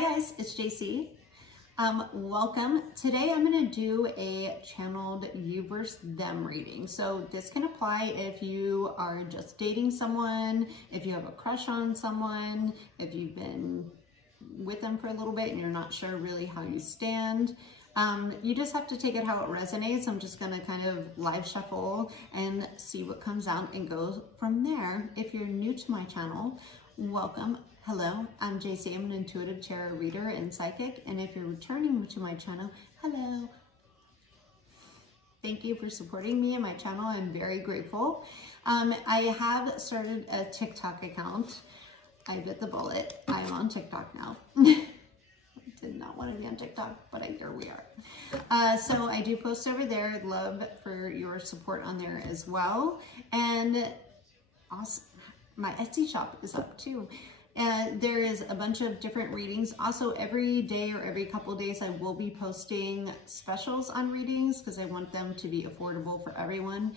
Hi guys, it's JC. Welcome. Today I'm going to do a channeled you versus them reading. So this can apply if you are just dating someone, if you have a crush on someone, if you've been with them for a little bit and you're not sure really how you stand. You just have to take it how it resonates. I'm just going to kind of live shuffle and see what comes out and go from there. If you're new to my channel, welcome. Hello, I'm JC. I'm an intuitive tarot reader and psychic. And if you're returning to my channel, hello. Thank you for supporting me and my channel. I'm very grateful. I have started a TikTok account. I bit the bullet. I'm on TikTok now. Did not want to be on TikTok, but here we are. So I do post over there. I'd love for your support on there as well. And also, my Etsy shop is up too. There is a bunch of different readings. Also, every day or every couple days, I will be posting specials on readings because I want them to be affordable for everyone.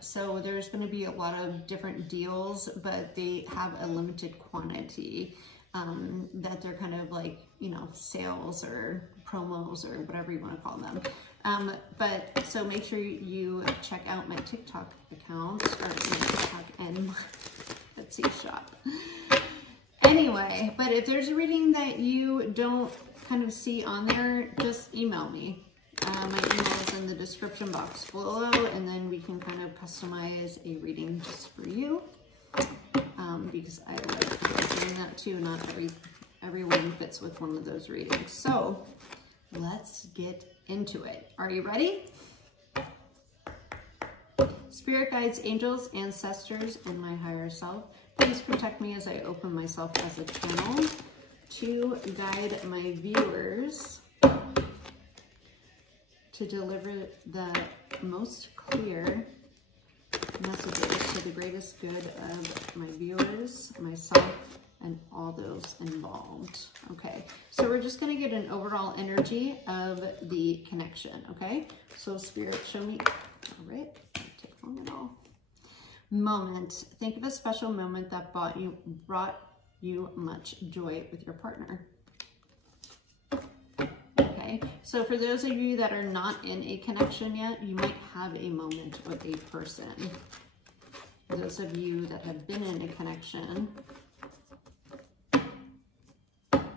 So there's going to be a lot of different deals, but they have a limited quantity that they're kind of like, you know, sales or promos or whatever you want to call them. But so make sure you check out my TikTok account or my TikTok and my Etsy shop. Anyway, but if there's a reading that you don't kind of see on there, just email me. My email is in the description box below, and then we can kind of customize a reading just for you. Because I like doing that too. Not everyone fits with one of those readings. So let's get into it. Are you ready? Spirit guides, angels, ancestors, and my higher self, please protect me as I open myself as a channel to guide my viewers to deliver the most clear messages to the greatest good of my viewers, myself, and all those involved. Okay, so we're just going to get an overall energy of the connection. Okay, so Spirit, show me. All right, take long at all. Moment. Think of a special moment that brought you much joy with your partner. Okay, so for those of you that are not in a connection yet, you might have a moment with a person. For those of you that have been in a connection,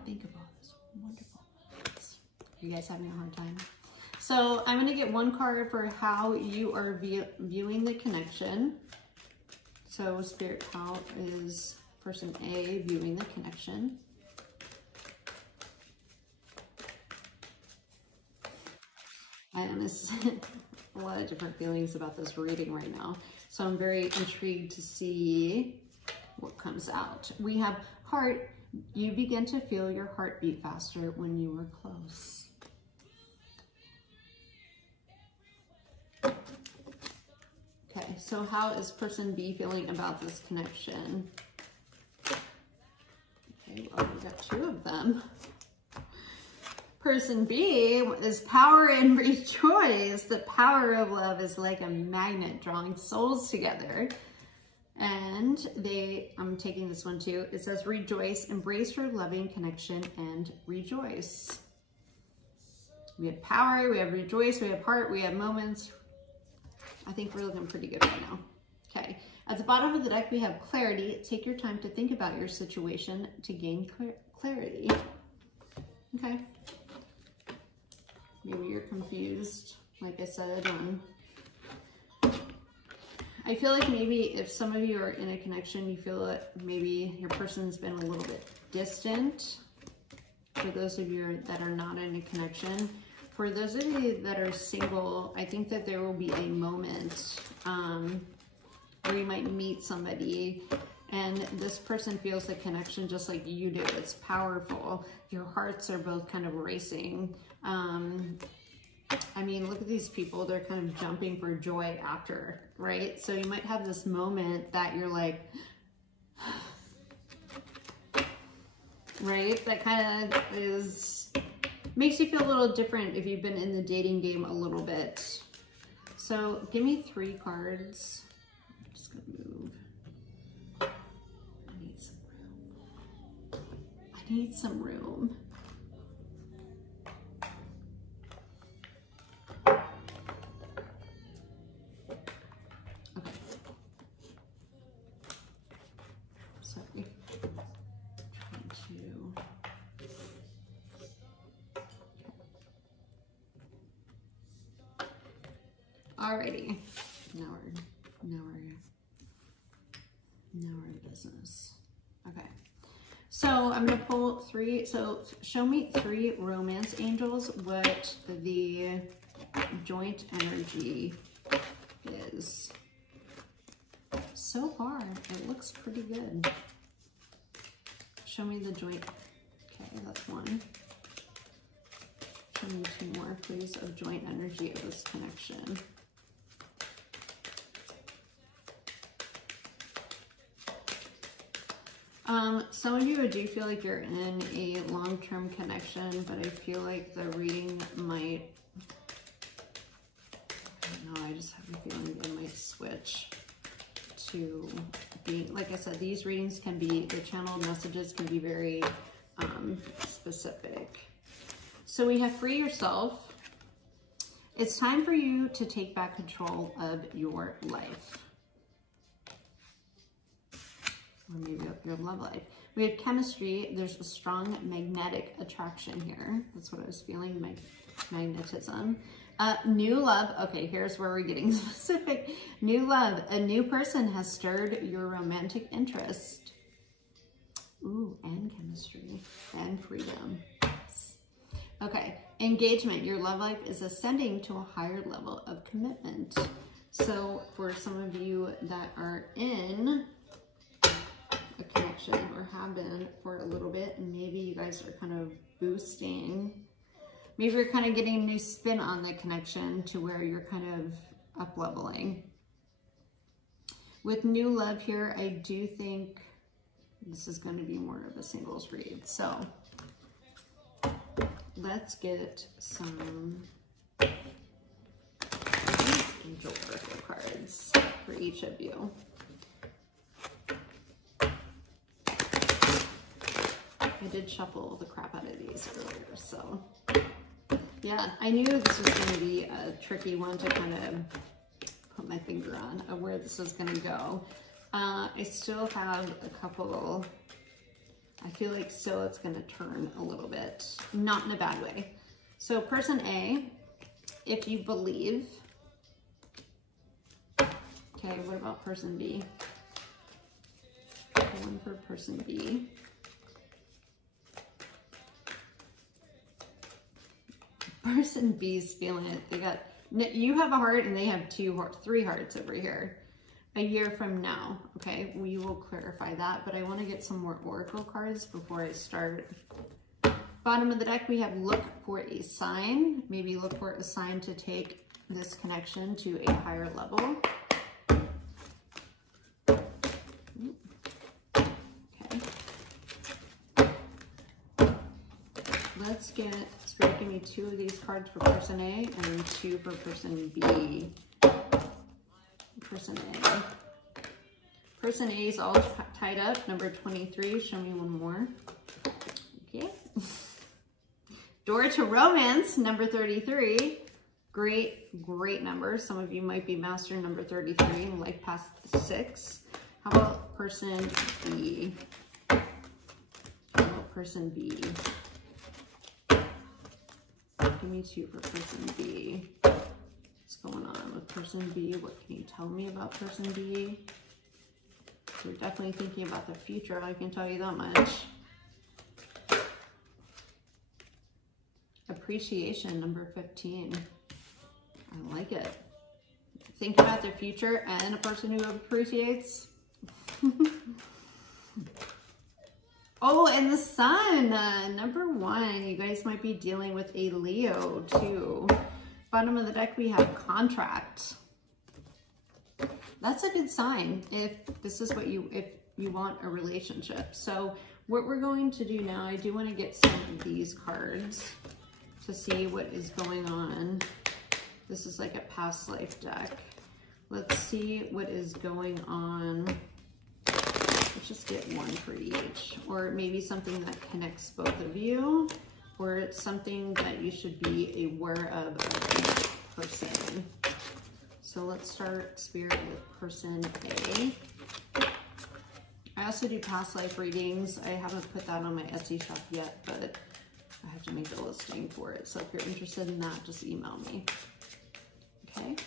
think of all this wonderful moments. Are you guys having a hard time? So I'm going to get one card for how you are viewing the connection. So Spirit, how is person A viewing the connection? I honestly a lot of different feelings about this reading right now. So I'm very intrigued to see what comes out. We have heart. You begin to feel your heartbeat faster when you were close. Okay, so how is person B feeling about this connection? Okay, well, we got two of them. Person B is power and rejoice. The power of love is like a magnet drawing souls together. And I'm taking this one too. It says rejoice, embrace your loving connection and rejoice. We have power, we have rejoice, we have heart, we have moments. I think we're looking pretty good right now. Okay, at the bottom of the deck, we have clarity. Take your time to think about your situation to gain clarity. Okay. Maybe you're confused, like I said. I feel like maybe if some of you are in a connection, you feel that maybe your person's been a little bit distant. For those of you that are not in a connection, for those of you that are single, I think that there will be a moment where you might meet somebody and this person feels the connection just like you do. It's powerful. Your hearts are both kind of racing. I mean, look at these people. They're kind of jumping for joy after, right? So you might have this moment that you're like, right? That kind of makes you feel a little different if you've been in the dating game a little bit. So give me 3 cards. I'm just gonna move. I need some room. I need some room. Okay. Sorry. Trying to. Alrighty. Now we're in business. Okay. So I'm gonna pull three. So show me 3 romance angels. What the joint energy is. So far, it looks pretty good. Show me the joint. Okay, that's 1. Show me 2 more, please, of joint energy of this connection. Some of you, I do feel like you're in a long-term connection, but I feel like the reading might, I don't know, I just have a feeling it might switch to being, like I said, these readings can be, the channeled messages can be very specific. So we have free yourself. It's time for you to take back control of your life. Or maybe your love life. We have chemistry. There's a strong magnetic attraction here. That's what I was feeling, magnetism. New love. Okay, here's where we're getting specific. New love. A new person has stirred your romantic interest. Ooh, and chemistry. And freedom. Yes. Okay, engagement. Your love life is ascending to a higher level of commitment. So for some of you that are in a connection or have been for a little bit, and maybe you guys are kind of boosting, maybe you're kind of getting a new spin on the connection to where you're kind of up leveling. With new love here, I do think this is going to be more of a singles read. So let's get some angel oracle cards for each of you. I did shuffle the crap out of these earlier, so yeah, I knew this was going to be a tricky one to kind of put my finger on of where this is going to go. I still have a couple, I feel like still it's going to turn a little bit, not in a bad way. So person A, if you believe, okay, what about person B? One for person B. Person B's feeling it. They got, you have a heart and they have 3 hearts over here. A year from now, okay? We will clarify that, but I want to get some more oracle cards before I start. Bottom of the deck, we have look for a sign. Maybe look for a sign to take this connection to a higher level. Let's get, Spirit, give me 2 of these cards for person A and 2 for person B. Person A. Person A is all tied up. Number 23, show me one more. Okay. Door to Romance, number 33. Great, great number. Some of you might be master number 33 and like past 6. How about person B? How about person B? Give me 2 for person B. What's going on with person B? What can you tell me about person B? You're definitely thinking about the future, I can tell you that much. Appreciation, number 15. I like it. Think about the future and a person who appreciates. Oh, and the sun, number 1. You guys might be dealing with a Leo too. Bottom of the deck, we have contract. That's a good sign if this is what if you want a relationship. So what we're going to do now, I do want to get some of these cards to see what is going on. This is like a past life deck. Let's see what is going on Let's just get one for each, or maybe something that connects both of you, or it's something that you should be aware of each person. So let's start, Spirit, with person A. I also do past life readings. I haven't put that on my Etsy shop yet, but I have to make a listing for it. So if you're interested in that, just email me. Okay.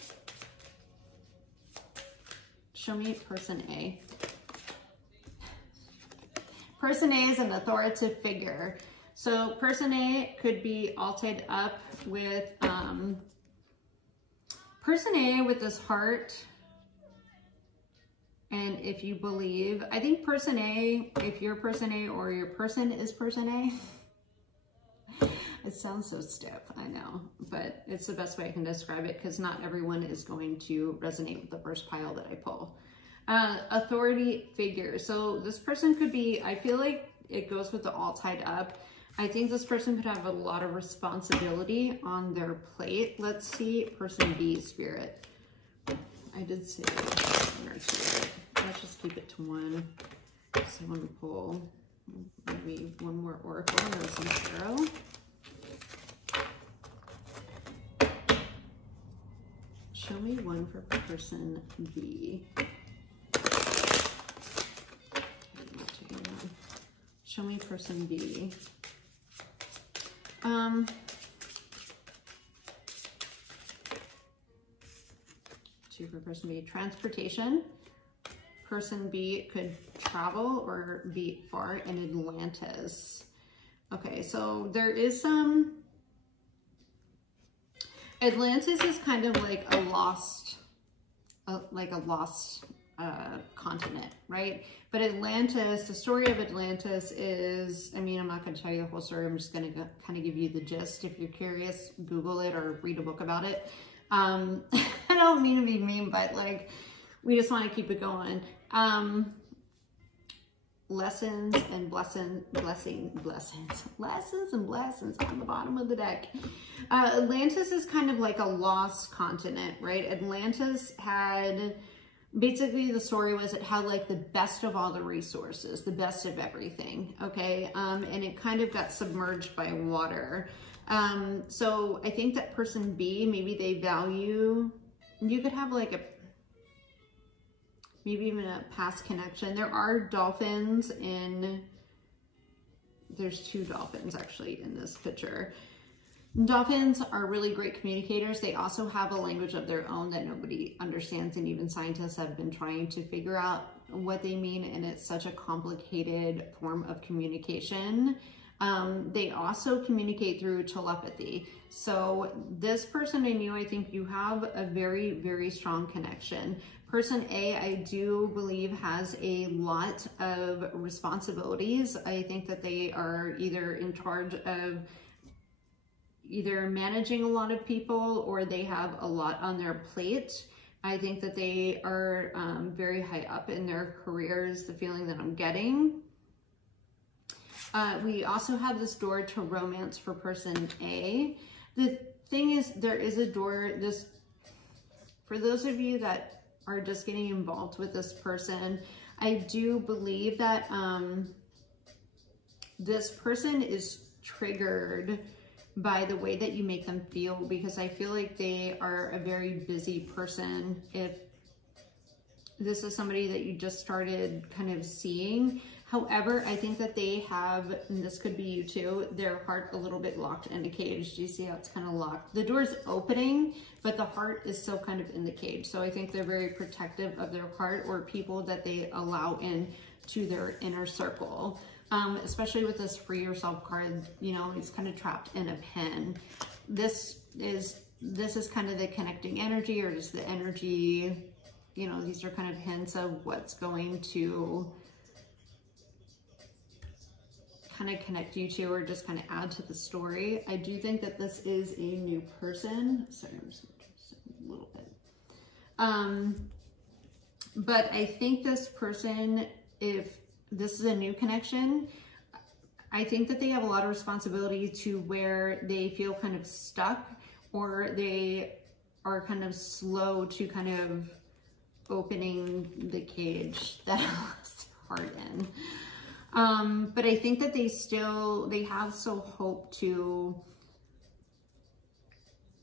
Show me person A. Person A is an authoritative figure. So person A could be all tied up with, person A with this heart. And if you believe, I think person A, if you're person A or your person is person A, it sounds so stiff, I know, but it's the best way I can describe it because not everyone is going to resonate with the first pile that I pull. Authority figure. So this person could be, I feel like it goes with the all tied up. I think this person could have a lot of responsibility on their plate. Let's see person B, Spirit. I did say one or two. Let's just keep it to one. So one pull, maybe one more oracle and then some tarot. Show me one for person B. Show me person B. Two for person B. Transportation. Person B could travel or be far in Atlantis. Okay, so there is some... Atlantis is kind of like a lost continent, right? But Atlantis, the story of Atlantis is, I mean, I'm not going to tell you the whole story. I'm just going to kind of give you the gist. If you're curious, Google it or read a book about it. I don't mean to be mean, but like, we just want to keep it going. Lessons and blessings on the bottom of the deck. Atlantis is kind of like a lost continent, right? Atlantis had, basically the story was it had like the best of all the resources, the best of everything, okay? And it kind of got submerged by water. So I think that person B, maybe they value, you could have like a, maybe even a past connection. There are dolphins in, there's two dolphins actually in this picture. Dolphins are really great communicators. They also have a language of their own that nobody understands, and even scientists have been trying to figure out what they mean, and it's such a complicated form of communication. They also communicate through telepathy. So this person and you, I think you have a very, very strong connection. Person A, I do believe, has a lot of responsibilities. I think that they are either in charge of either managing a lot of people or they have a lot on their plate. I think that they are very high up in their careers, the feeling that I'm getting. We also have this door to romance for person A. The thing is, there is a door, this, for those of you that are just getting involved with this person, I do believe that this person is triggered by the way that you make them feel, because I feel like they are a very busy person. If this is somebody that you just started kind of seeing, however, I think that they have, and this could be you too, their heart a little bit locked in a cage. Do you see how it's kind of locked? The door's opening, but the heart is still kind of in the cage. So I think they're very protective of their heart or people that they allow in to their inner circle. Especially with this free yourself card, you know, he's kind of trapped in a pen. This is kind of the connecting energy, or just the energy, you know, these are kind of hints of what's going to kind of connect you to, or just kind of add to the story. I do think that this is a new person. Sorry, I'm just gonna a little bit. But I think this person, if this is a new connection, I think that they have a lot of responsibility to where they feel kind of stuck, or they are kind of slow to kind of opening the cage that card in. But I think that they have still hope to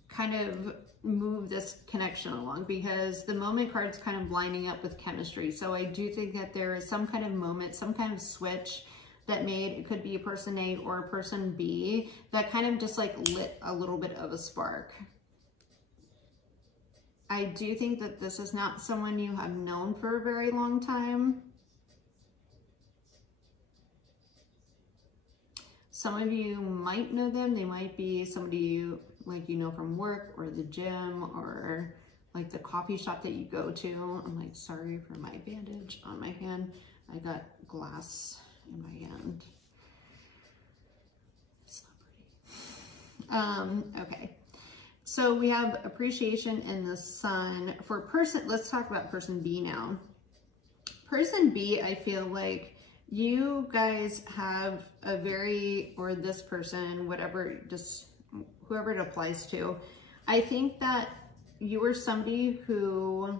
kind of move this connection along, because the moment card's kind of lining up with chemistry. So I do think that there is some kind of moment, some kind of switch that made, it could be a person A or a person B, that kind of just like lit a little bit of a spark. I do think that this is not someone you have known for a very long time. Some of you might know them. They might be somebody you know from work or the gym or like the coffee shop that you go to. I'm like, sorry for my bandage on my hand. I got glass in my hand. It's not pretty. Okay. So we have appreciation in the sun. For person, let's talk about person B now. Person B, I feel like you guys have a very, or this person, whatever, just whoever it applies to. I think that you are somebody who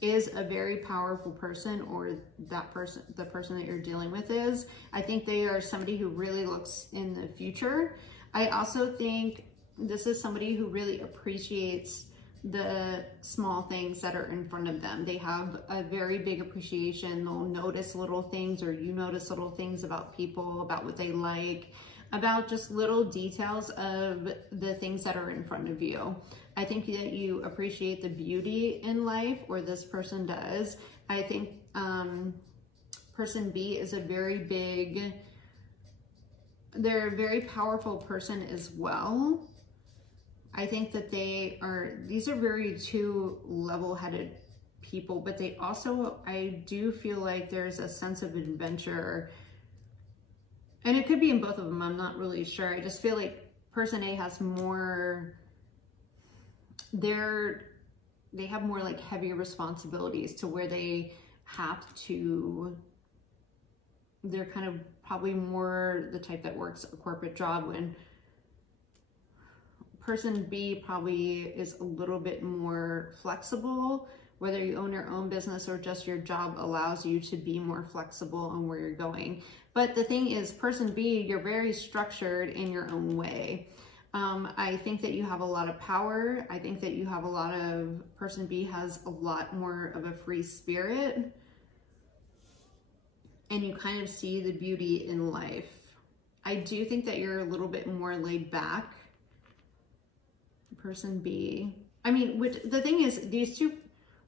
is a very powerful person, or that person, the person that you're dealing with is. I think they are somebody who really looks in the future. I also think this is somebody who really appreciates the small things that are in front of them. They have a very big appreciation. They'll notice little things, or you notice little things about people, about what they like, about just little details of the things that are in front of you. I think that you appreciate the beauty in life, or this person does. I think person B is a very big, they're a very powerful person as well. I think that these are very two level-headed people, but they also, I do feel like there's a sense of adventure, and it could be in both of them, I'm not really sure. I just feel like person A has more, they have more like heavier responsibilities, to where they have to, they're kind of probably more the type that works a corporate job, when person B probably is a little bit more flexible. Whether you own your own business or just your job allows you to be more flexible on where you're going. But the thing is, person B, you're very structured in your own way. I think that you have a lot of power. I think that you have a lot of, person B has a lot more of a free spirit. And you kind of see the beauty in life. I do think that you're a little bit more laid back. Person B. I mean, the thing is, these two,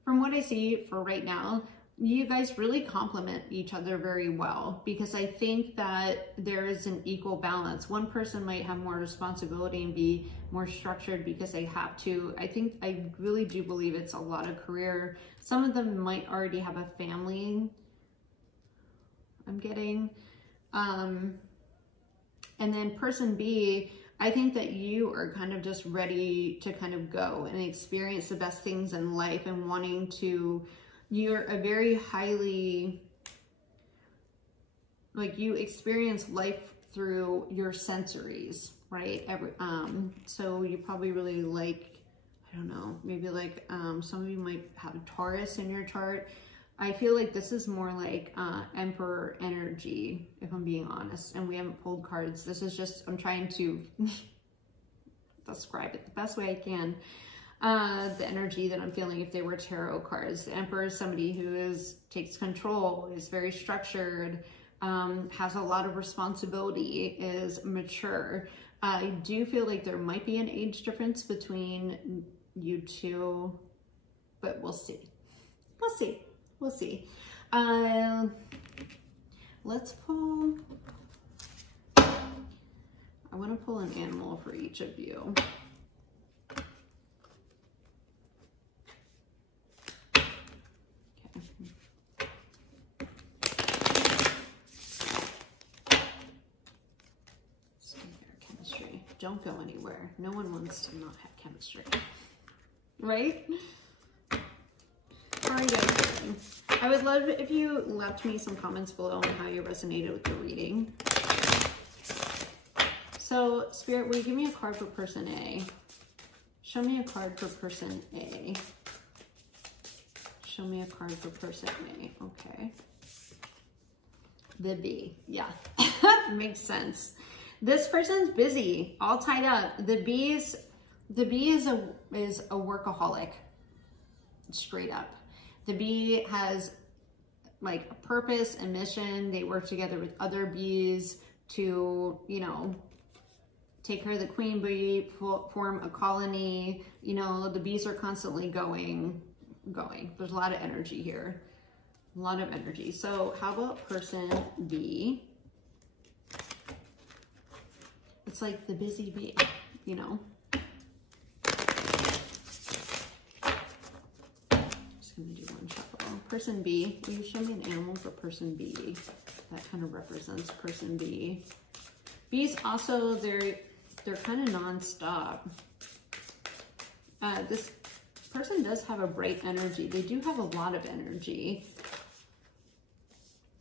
from what I see for right now, you guys really complement each other very well, because I think that there is an equal balance. One person might have more responsibility and be more structured because they have to. I really do believe it's a lot of career. Some of them might already have a family, I'm getting. And then person B, I think that you are kind of just ready to kind of go and experience the best things in life, and wanting to, you're a very highly, like, you experience life through your sensories, right? So you probably really like, I don't know, maybe like some of you might have Taurus in your chart. I feel like this is more like Emperor energy, if I'm being honest, and we haven't pulled cards. This is just, I'm trying to describe it the best way I can. The energy that I'm feeling if they were tarot cards. The Emperor is somebody who takes control, is very structured, has a lot of responsibility, is mature. I do feel like there might be an age difference between you two, but we'll see. We'll see. We'll see. Let's pull, I want to pull an animal for each of you. Okay. So there, chemistry. Don't go anywhere. No one wants to not have chemistry. Right? How are you guys doing? I would love if you left me some comments below on how you resonated with the reading. So, Spirit, will you give me a card for person A? Show me a card for person A. Show me a card for person A. Okay. The bee, yeah, makes sense. This person's busy, all tied up. The bee is a workaholic, straight up. The bee has like a purpose and mission. They work together with other bees to, you know, take care of the queen bee, form a colony. You know, the bees are constantly going. There's a lot of energy here. A lot of energy. So how about person B? It's like the busy bee, you know. Just gonna do one shuffle. Person B, will you show me an animal for person B that kind of represents person B? Bees also, they're kind of non-stop. This person does have a bright energy. They do have a lot of energy.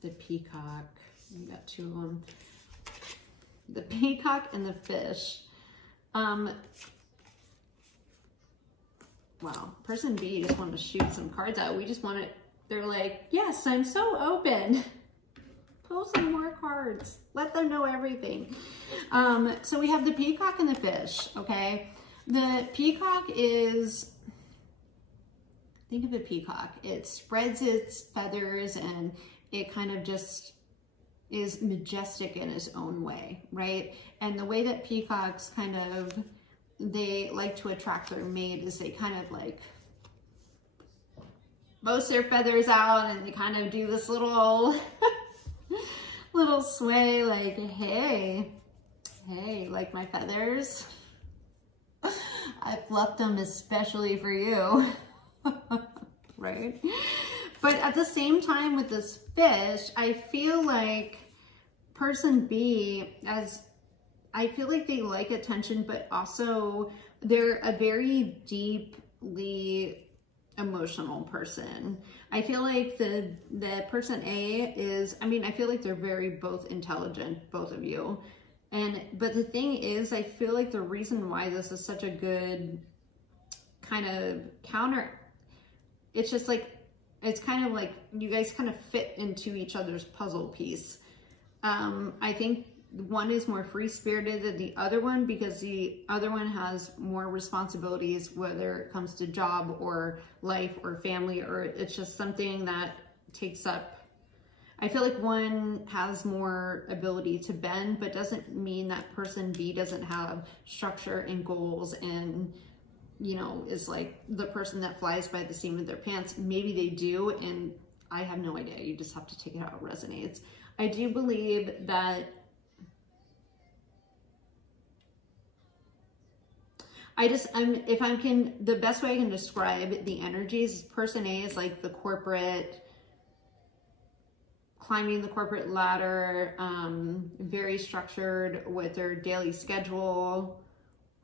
The peacock, we got two of them. The peacock and the fish. Wow, person B just wanted to shoot some cards out. We just want to, they're like, yes, I'm so open. Pull some more cards. Let them know everything. So we have the peacock and the fish, okay? The peacock is, think of a peacock. It spreads its feathers and it kind of just is majestic in its own way, right? And the way that peacocks kind of, they like to attract their mate is they kind of like boast their feathers out and they kind of do this little, little sway like, hey, like my feathers. I fluffed them especially for you, right? But at the same time with this fish, I feel like person B, I feel like they like attention, but also they're a very deeply emotional person. I feel like the person A is, I mean, I feel like they're very both intelligent, both of you. But the thing is, I feel like the reason why this is such a good kind of counter, it's just like, it's kind of like you guys kind of fit into each other's puzzle piece. I think one is more free-spirited than the other one because the other one has more responsibilities, whether it comes to job or life or family, or it's just something that takes up. I feel like one has more ability to bend, but doesn't mean that person B doesn't have structure and goals and, you know, is like the person that flies by the seam of their pants. Maybe they do, and I have no idea. You just have to take it how it resonates. I do believe that the best way I can describe the energies, person A is like the corporate, climbing the corporate ladder, very structured with their daily schedule,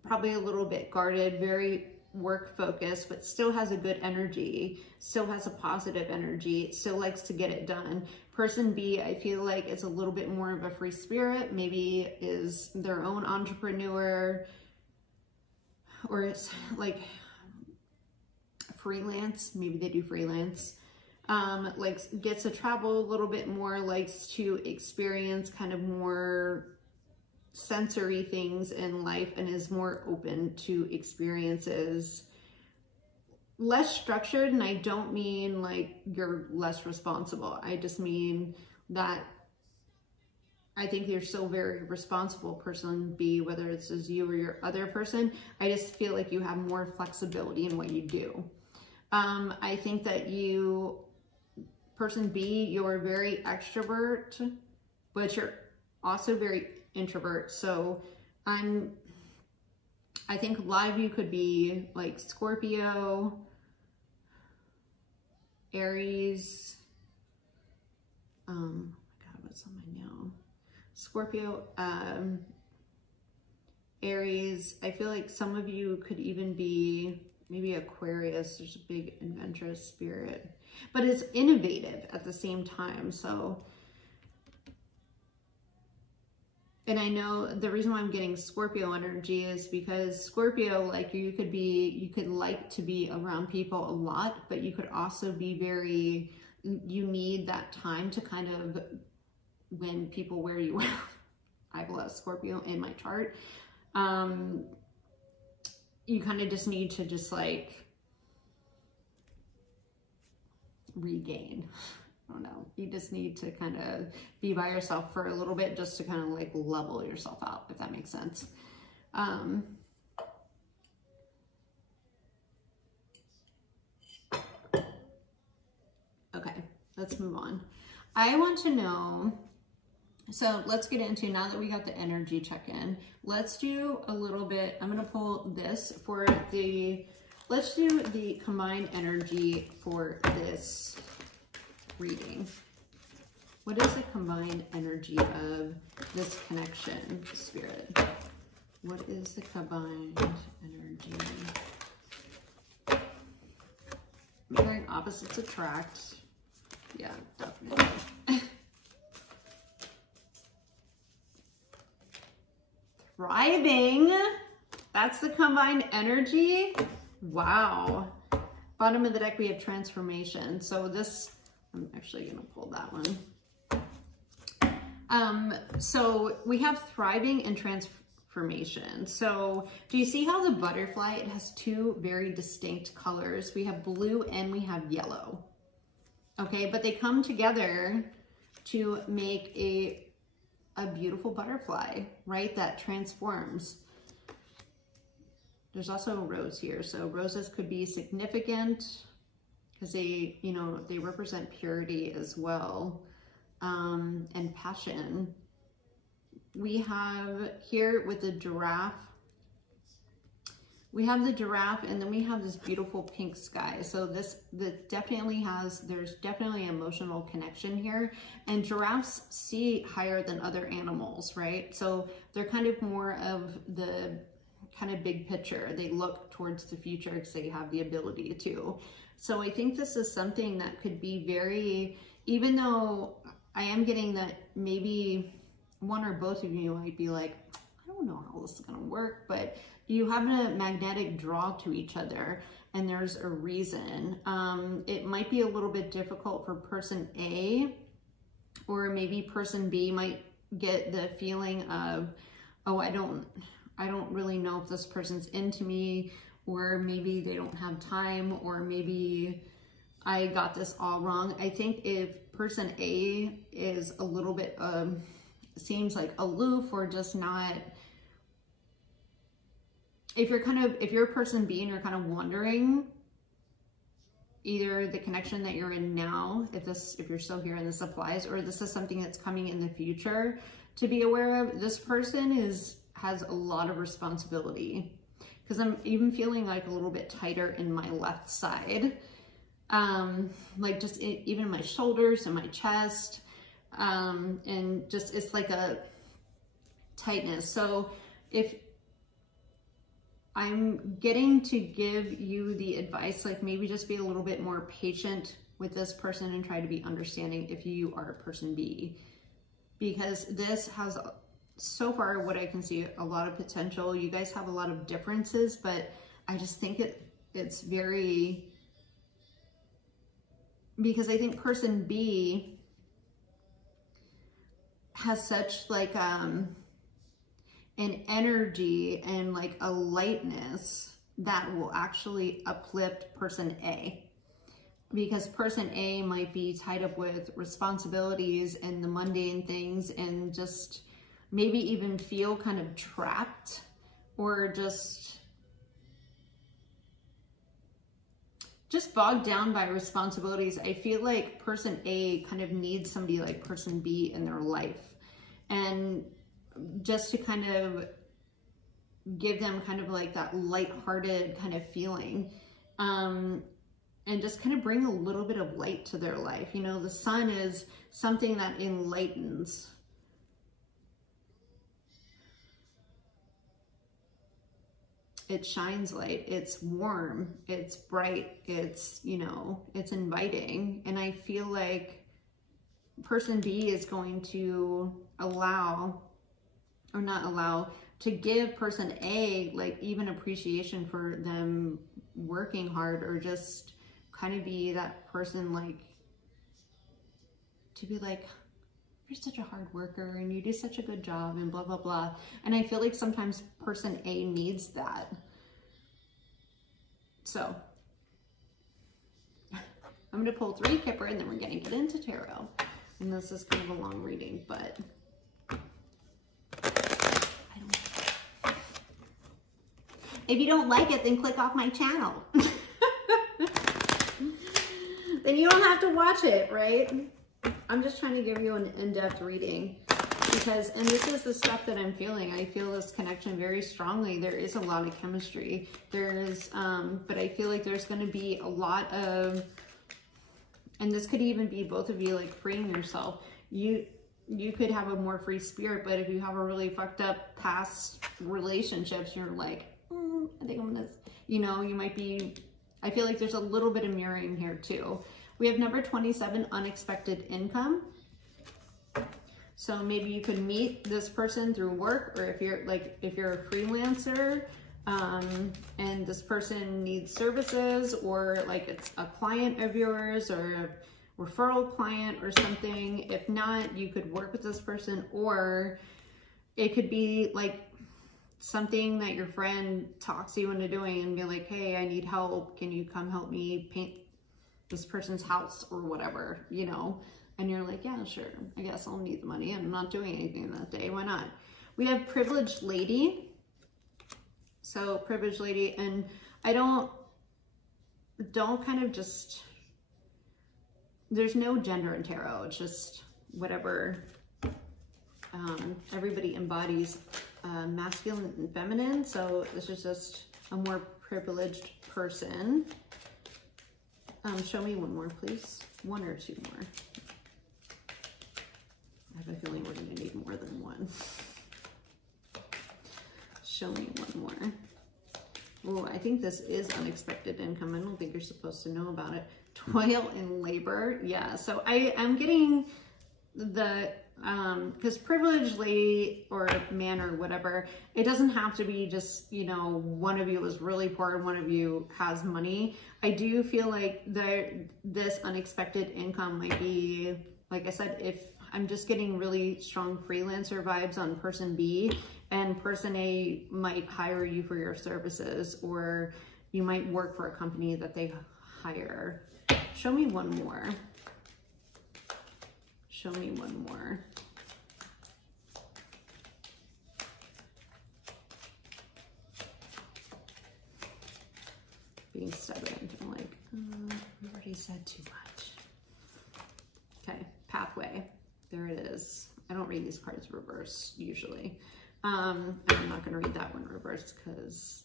probably a little bit guarded, very work focused, but still has a good energy, still has a positive energy, still likes to get it done. Person B, I feel like it's a little bit more of a free spirit, maybe is their own entrepreneur, or it's like freelance, maybe they do freelance. Like gets to travel a little bit more, likes to experience kind of more sensory things in life and is more open to experiences. Less structured, and I don't mean like you're less responsible. I just mean that I think you're still very responsible, person B, whether it's as you or your other person. I just feel like you have more flexibility in what you do. I think that person B, you're very extrovert, but you're also very introvert. So I think a lot of you could be like Scorpio, Aries, oh my God, what's on my nail? Scorpio, Aries. I feel like some of you could even be maybe Aquarius. There's a big adventurous spirit, but it's innovative at the same time. So, and I know the reason why I'm getting Scorpio energy is because Scorpio, like you could like to be around people a lot, but you could also be you need that time to kind of when people wear you out. I have a lot of Scorpio in my chart. You kind of just need to just like regain. I don't know. You just need to kind of be by yourself for a little bit just to kind of like level yourself out, if that makes sense. Okay, let's move on. I want to know, so let's get into, now that we got the energy check-in, let's do a little bit, I'm going to pull this for the, let's do the combined energy for this reading. What is the combined energy of this connection, Spirit? What is the combined energy? I'm hearing opposites attract. Yeah, definitely. Thriving. That's the combined energy. Wow. Bottom of the deck, we have transformation. So this, I'm actually going to pull that one. So we have thriving and transformation. So do you see how the butterfly, it has two very distinct colors? We have blue and we have yellow. Okay, but they come together to make a beautiful butterfly, right? That transforms. There's also a rose here. So roses could be significant because they, you know, they represent purity as well, and passion. We have here with the giraffe, we have the giraffe, and then we have this beautiful pink sky. So this definitely has, there's definitely an emotional connection here. And giraffes see higher than other animals, right? So they're kind of more of the kind of big picture. They look towards the future because they have the ability to. So I think this is something that could be very, even though I am getting that maybe one or both of you might be like, I don't know how this is going to work, but you have a magnetic draw to each other, and there's a reason. It might be a little bit difficult for person A, or maybe person B might get the feeling of, oh, I don't really know if this person's into me, or maybe they don't have time, or maybe I got this all wrong. I think if person A is a little bit, seems like aloof or just not, if you're person B and you're kind of wondering either the connection that you're in now, if you're still here and this applies, or this is something that's coming in the future to be aware of, this person has a lot of responsibility, because I'm even feeling like a little bit tighter in my left side, like just even my shoulders and my chest, and just it's like a tightness. So if I'm getting to give you the advice, like maybe just be a little bit more patient with this person and try to be understanding if you are person B, because this has, so far what I can see, a lot of potential. You guys have a lot of differences, but I just think it's very, because I think person B has such like an energy and like a lightness that will actually uplift person A, because person A might be tied up with responsibilities and the mundane things, and just maybe even feel kind of trapped, or just bogged down by responsibilities. I feel like person A kind of needs somebody like person B in their life, and just to kind of give them kind of like that lighthearted kind of feeling, and just kind of bring a little bit of light to their life. You know, the sun is something that enlightens. It shines light, it's warm, it's bright, it's, you know, it's inviting. And I feel like person B is going to allow, or not allow, to give person A like even appreciation for them working hard, or just kind of be that person, like to be like, you're such a hard worker and you do such a good job and blah, blah, blah. And I feel like sometimes person A needs that. So I'm going to pull 3 Kipper and then we're going to get into tarot. And this is kind of a long reading, but if you don't like it, then click off my channel. Then you don't have to watch it, right? I'm just trying to give you an in-depth reading because, and this is the stuff that I'm feeling. I feel this connection very strongly. There is a lot of chemistry. There's, but I feel like there's going to be a lot of, and this could even be both of you like freeing yourself. You could have a more free spirit, but if you have a really fucked up past relationships, you're like, I think I'm gonna, you know, you might be, I feel like there's a little bit of mirroring here too. We have number 27, unexpected income. So maybe you could meet this person through work, or if you're a freelancer, and this person needs services, or like it's a client of yours or a referral client or something. If not, you could work with this person, or it could be like something that your friend talks you into doing and be like, hey, I need help. Can you come help me paint this person's house or whatever, you know? And you're like, yeah, sure. I guess I'll need the money. I'm not doing anything that day. Why not? We have privileged lady. So privileged lady, and I don't kind of just, there's no gender in tarot. It's just whatever everybody embodies masculine and feminine. So this is just a more privileged person. Show me one more, please. 1 or 2 more. I have a feeling we're going to need more than 1. Show me 1 more. Oh, I think this is unexpected income. I don't think you're supposed to know about it. Toil and labor. Yeah, so I am getting the, because privileged lady or man or whatever, it doesn't have to be just, you know, one of you is really poor and one of you has money. I do feel like this unexpected income might be, like I said, if I'm just getting really strong freelancer vibes on person B, and person A might hire you for your services, or you might work for a company that they hire. Show me 1 more. Show me 1 more. Being stubborn. I'm like, we already said too much. Okay, pathway. There it is. I don't read these cards reverse usually. I'm not going to read that one reverse because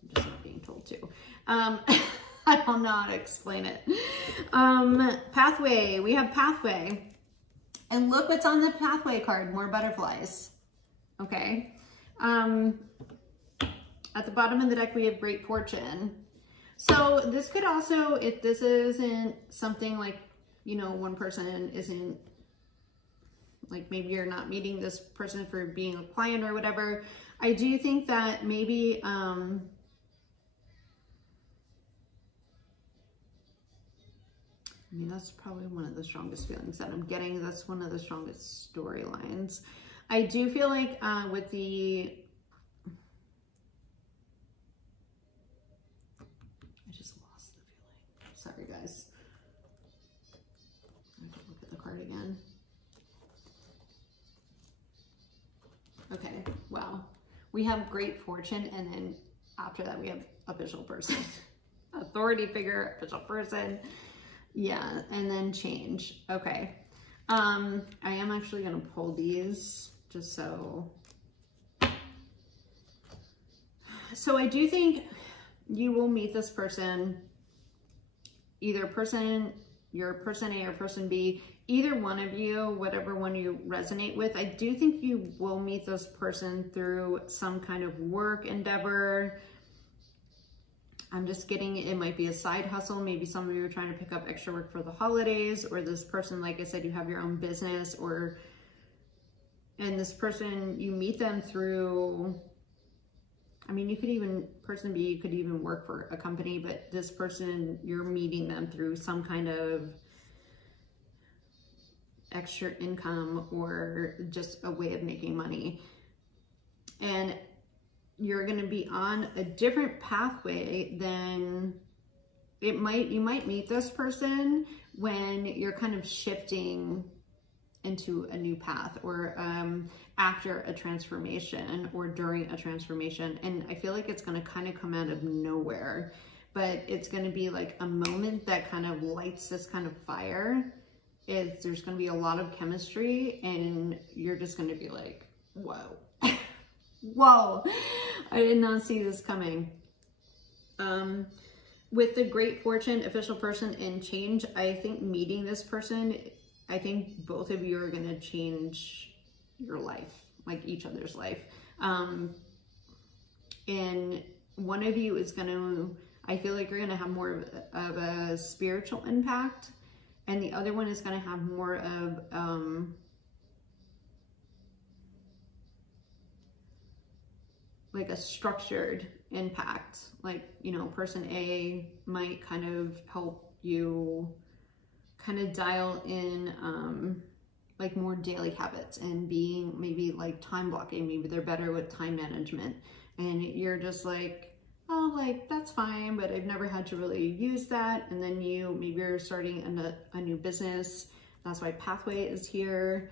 I'm just not being told to. I don't know how to explain it. Pathway. We have pathway. And look what's on the pathway card. More butterflies. Okay. At the bottom of the deck, we have great fortune. So this could also, if this isn't something like, you know, one person isn't, like maybe you're not meeting this person for being a client or whatever, I do think that maybe, I mean, that's probably one of the strongest feelings that I'm getting. That's one of the strongest storylines. I do feel like with the, I just lost the feeling. Sorry, guys. I have to look at the card again. Okay, wow. We have great fortune, and then after that we have official person. Authority figure, official person. Yeah, and then change. Okay. I am actually gonna pull these just so. So I do think you will meet this person, either person, your person A or person B, either one of you, whatever one you resonate with. I do think you will meet this person through some kind of work endeavor. I'm just getting, it might be a side hustle. Maybe some of you are trying to pick up extra work for the holidays, or this person, like I said, you have your own business, or, and this person, you meet them through, I mean, you could even, person B, you could even work for a company, but this person, you're meeting them through some kind of extra income or just a way of making money. And you're going to be on a different pathway than you might meet this person when you're kind of shifting into a new path, or after a transformation or during a transformation. And I feel like it's going to kind of come out of nowhere, but it's going to be like a moment that kind of lights this kind of fire. There's going to be a lot of chemistry, and you're just going to be like, whoa. Whoa, I did not see this coming. With the Great Fortune, official person, and change, I think meeting this person, I think both of you are going to change your life, like each other's life. And one of you is going to, I feel like you're going to have more of a spiritual impact, and the other one is going to have more of, like a structured impact. Like, you know, person A might kind of help you kind of dial in like more daily habits, and being maybe like time blocking. Maybe they're better with time management, and you're just like, oh, like that's fine, but I've never had to really use that. And then maybe you're starting a new business. That's why pathway is here.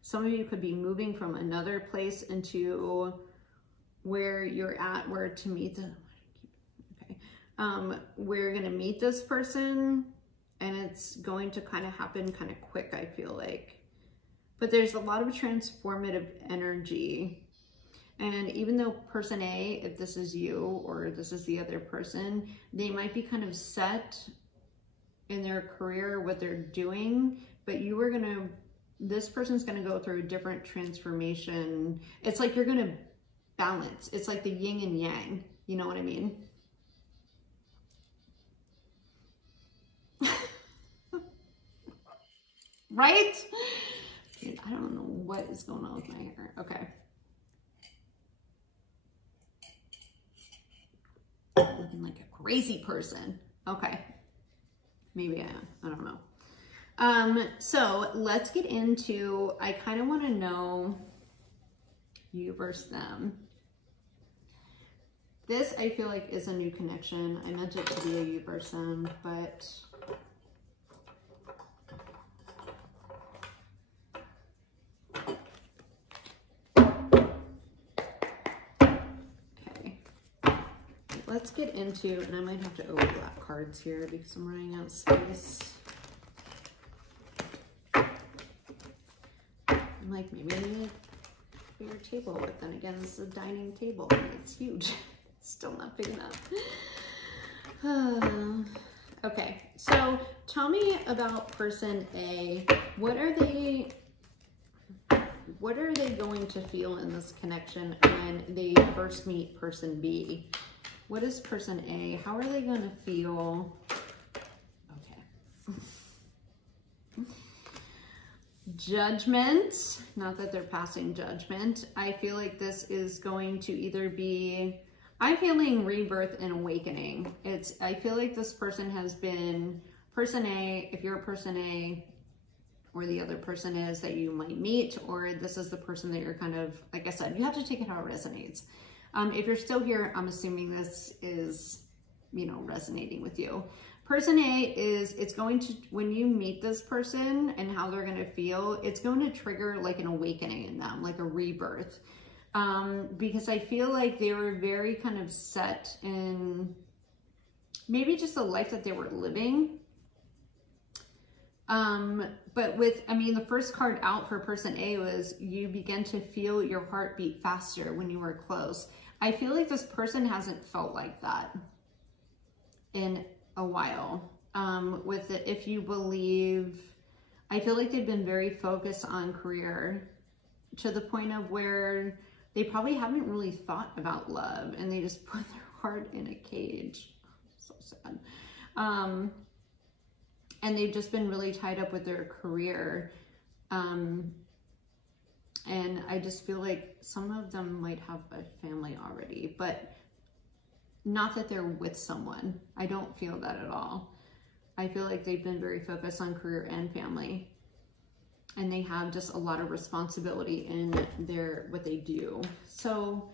Some of you could be moving from another place into where you're at, where to meet the, where you're gonna meet this person, and it's going to kind of happen kind of quick, I feel like. But there's a lot of transformative energy. And even though person A, if this is you or this is the other person, they might be kind of set in their career, what they're doing, but this person's going to go through a different transformation. It's like you're going to balance. It's like the yin and yang. You know what I mean? Right? Dude, I don't know what is going on with my hair. Okay. Looking like a crazy person. Okay. Maybe I am. I don't know. So let's get into, I kind of want to know you versus them. This, I feel like, is a new connection. I meant it to be a you versus them, but okay. Let's get into, and I might have to overlap cards here because I'm running out of space. Like, maybe I need a bigger table, but then again, this is a dining table and it's huge. It's still not big enough. Okay, so tell me about person A. What are they going to feel in this connection when they first meet person B? What is person A? How are they going to feel? Judgment, not that they're passing judgment. I feel like this is going to either be, I'm feeling rebirth and awakening. I feel like this person has been, person A, if you're a person A, or the other person is that you might meet, or this is the person that you're kind of, like I said, you have to take it how it resonates. If you're still here, I'm assuming this is, you know, resonating with you. Person A is, it's going to, when you meet this person and how they're going to feel, it's going to trigger like an awakening in them, like a rebirth. Because I feel like they were very kind of set in maybe just the life that they were living. But with, I mean, the first card out for person A was you begin to feel your heart beat faster when you were close. I feel like this person hasn't felt like that in a while. With it, if you believe, I feel like they've been very focused on career to the point of where they probably haven't really thought about love, and they just put their heart in a cage. So sad. And they've just been really tied up with their career. And I just feel like some of them might have a family already, but not that they're with someone. I don't feel that at all. I feel like they've been very focused on career and family. And they have just a lot of responsibility in what they do. So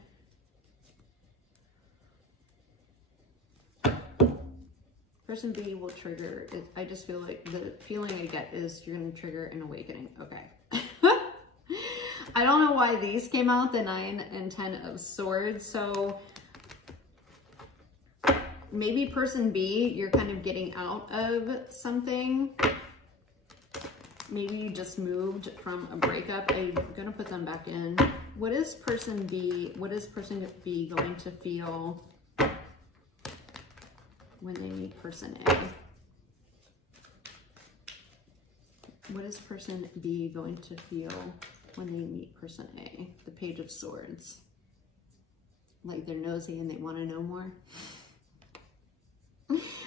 person B will trigger, I just feel like the feeling I get is you're going to trigger an awakening. Okay. I don't know why these came out, the 9 and 10 of Swords. So maybe person B, you're kind of getting out of something. Maybe you just moved from a breakup. I'm going to put them back in. What is person B going to feel when they meet person A? What is person B going to feel when they meet person A? The Page of Swords. Like they're nosy and they want to know more.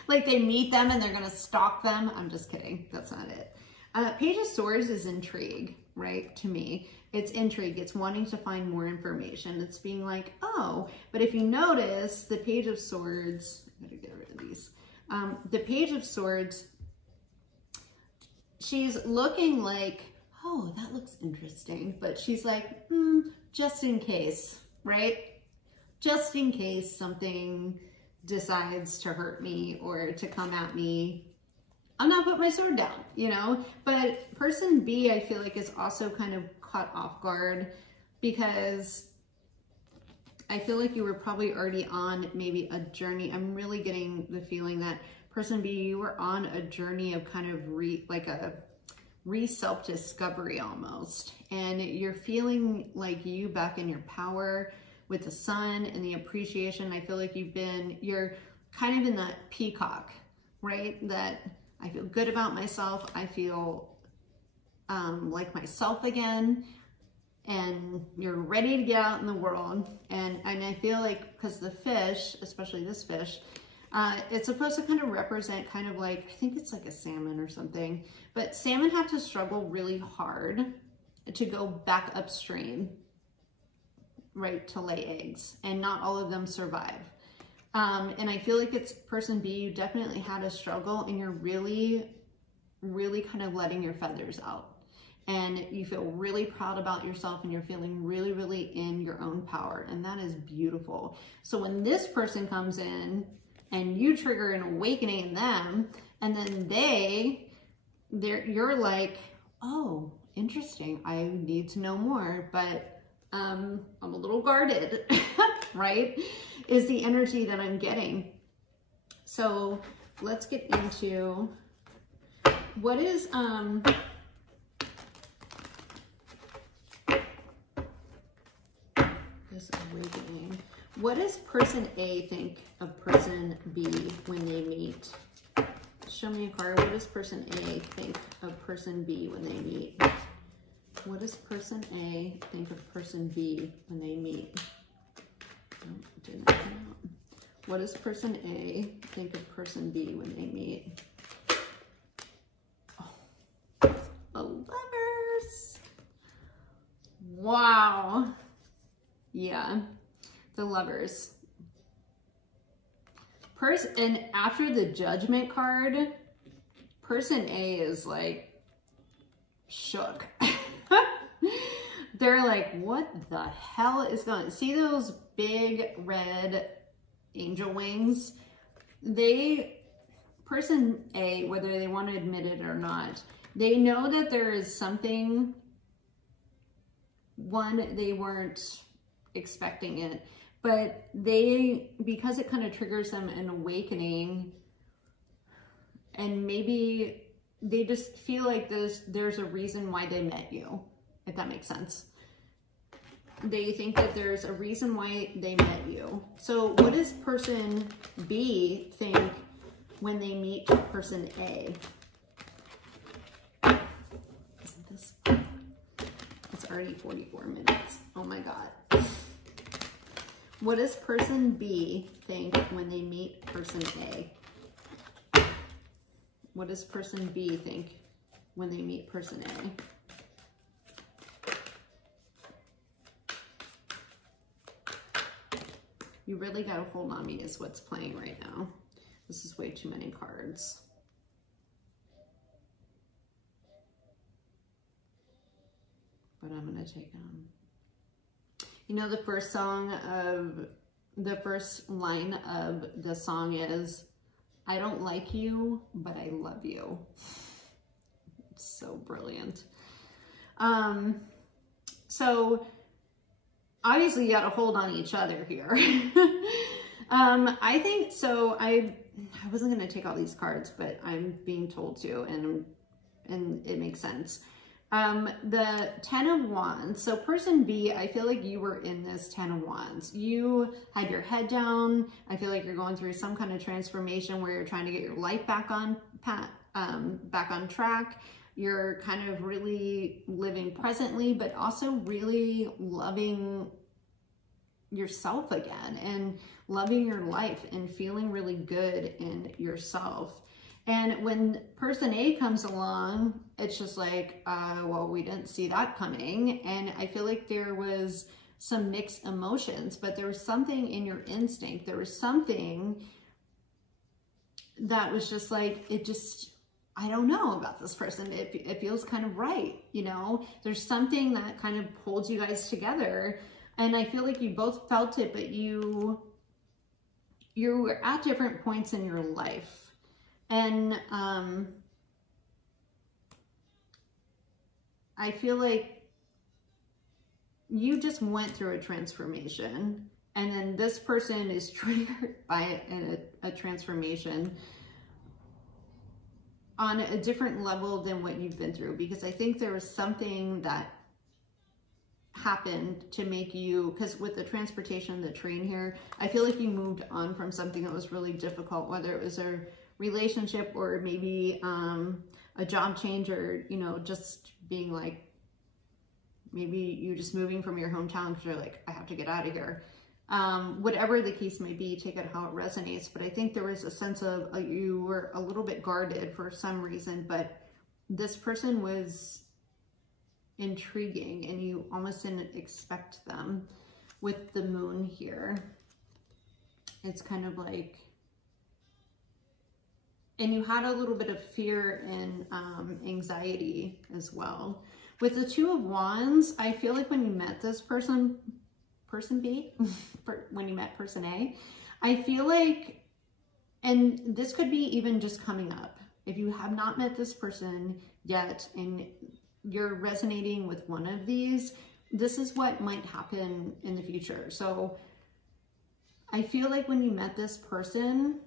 Like they meet them and they're going to stalk them. I'm just kidding. That's not it. Page of Swords is intrigue, right? To me, it's intrigue. It's wanting to find more information. It's being like, oh, but if you notice the Page of Swords, I gotta get rid of these. The Page of Swords, she's looking like, oh, that looks interesting. But she's like, just in case, right? Just in case something decides to hurt me or to come at me, I'm not putting my sword down, you know? But person B, I feel like, is also kind of caught off guard because I feel like you were probably already on maybe a journey. I'm really getting the feeling that person B, you were on a journey of kind of self-discovery almost. And you're feeling like you back in your power with the sun and the appreciation. I feel like you're kind of in that peacock, right? That I feel good about myself. I feel like myself again, and you're ready to get out in the world. And I feel like, because the fish, especially this fish, it's supposed to kind of represent kind of like, I think it's like a salmon or something, but salmon have to struggle really hard to go back upstream, right, to lay eggs, and not all of them survive. And I feel like it's person B, you definitely had a struggle and you're really, really kind of letting your feathers out. And you feel really proud about yourself and you're feeling really, really in your own power. And that is beautiful. So when this person comes in and you trigger an awakening in them, and then you're like, oh, interesting. I need to know more, but I'm a little guarded, right? Is the energy that I'm getting. So let's get into what is this awakening. What does person A think of person B when they meet? Show me a card. What does person A think of person B when they meet? What does person A think of person B when they meet? Oh, didn't come out. What does person A think of person B when they meet? Oh, the Lovers. Wow. Yeah, the Lovers. And after the Judgment card, person A is like shook. They're like, what the hell is going on? See those big red angel wings? Person A, whether they want to admit it or not, they know that there is something, they weren't expecting it, but because it kind of triggers them an awakening, and maybe they just feel like there's a reason why they met you, if that makes sense. They think that there's a reason why they met you. So what does person B think when they meet person A? Isn't this? It's already 44 minutes. Oh my God. What does person B think when they meet person A? What does person B think when they meet person A? You really got a hold on me is what's playing right now. This is way too many cards. But I'm going to take them. You know, the first line of the song is, I don't like you, but I love you. It's so brilliant. So obviously you got to hold on each other here. I think, so I wasn't going to take all these cards, but I'm being told to, and it makes sense. The 10 of Wands. So person B, I feel like you were in this 10 of Wands. You had your head down. I feel like you're going through some kind of transformation where you're trying to get your life back on track. You're kind of really living presently, but also really loving yourself again and loving your life and feeling really good in yourself. And when person A comes along, it's just like, well, we didn't see that coming. And I feel like there was some mixed emotions, but there was something in your instinct. There was something that was just like, it just, I don't know about this person. It feels kind of right. You know, there's something that kind of holds you guys together. And I feel like you both felt it, but you were at different points in your life. And I feel like you just went through a transformation, and then this person is triggered by a transformation on a different level than what you've been through, because I think there was something that happened to make you, because with the transportation, the train here, I feel like you moved on from something that was really difficult, whether it was a relationship or maybe a job change, or, you know, just being like, maybe you just moving from your hometown because you're like, I have to get out of here. Whatever the case may be, take it how it resonates. But I think there was a sense of you were a little bit guarded for some reason, but this person was intriguing and you almost didn't expect them. With the moon here, it's kind of like, and you had a little bit of fear and anxiety as well. With the Two of Wands, I feel like when you met this person B, when you met person A, I feel like, and this could be even just coming up, if you have not met this person yet and you're resonating with one of these, this is what might happen in the future. So I feel like when you met this person,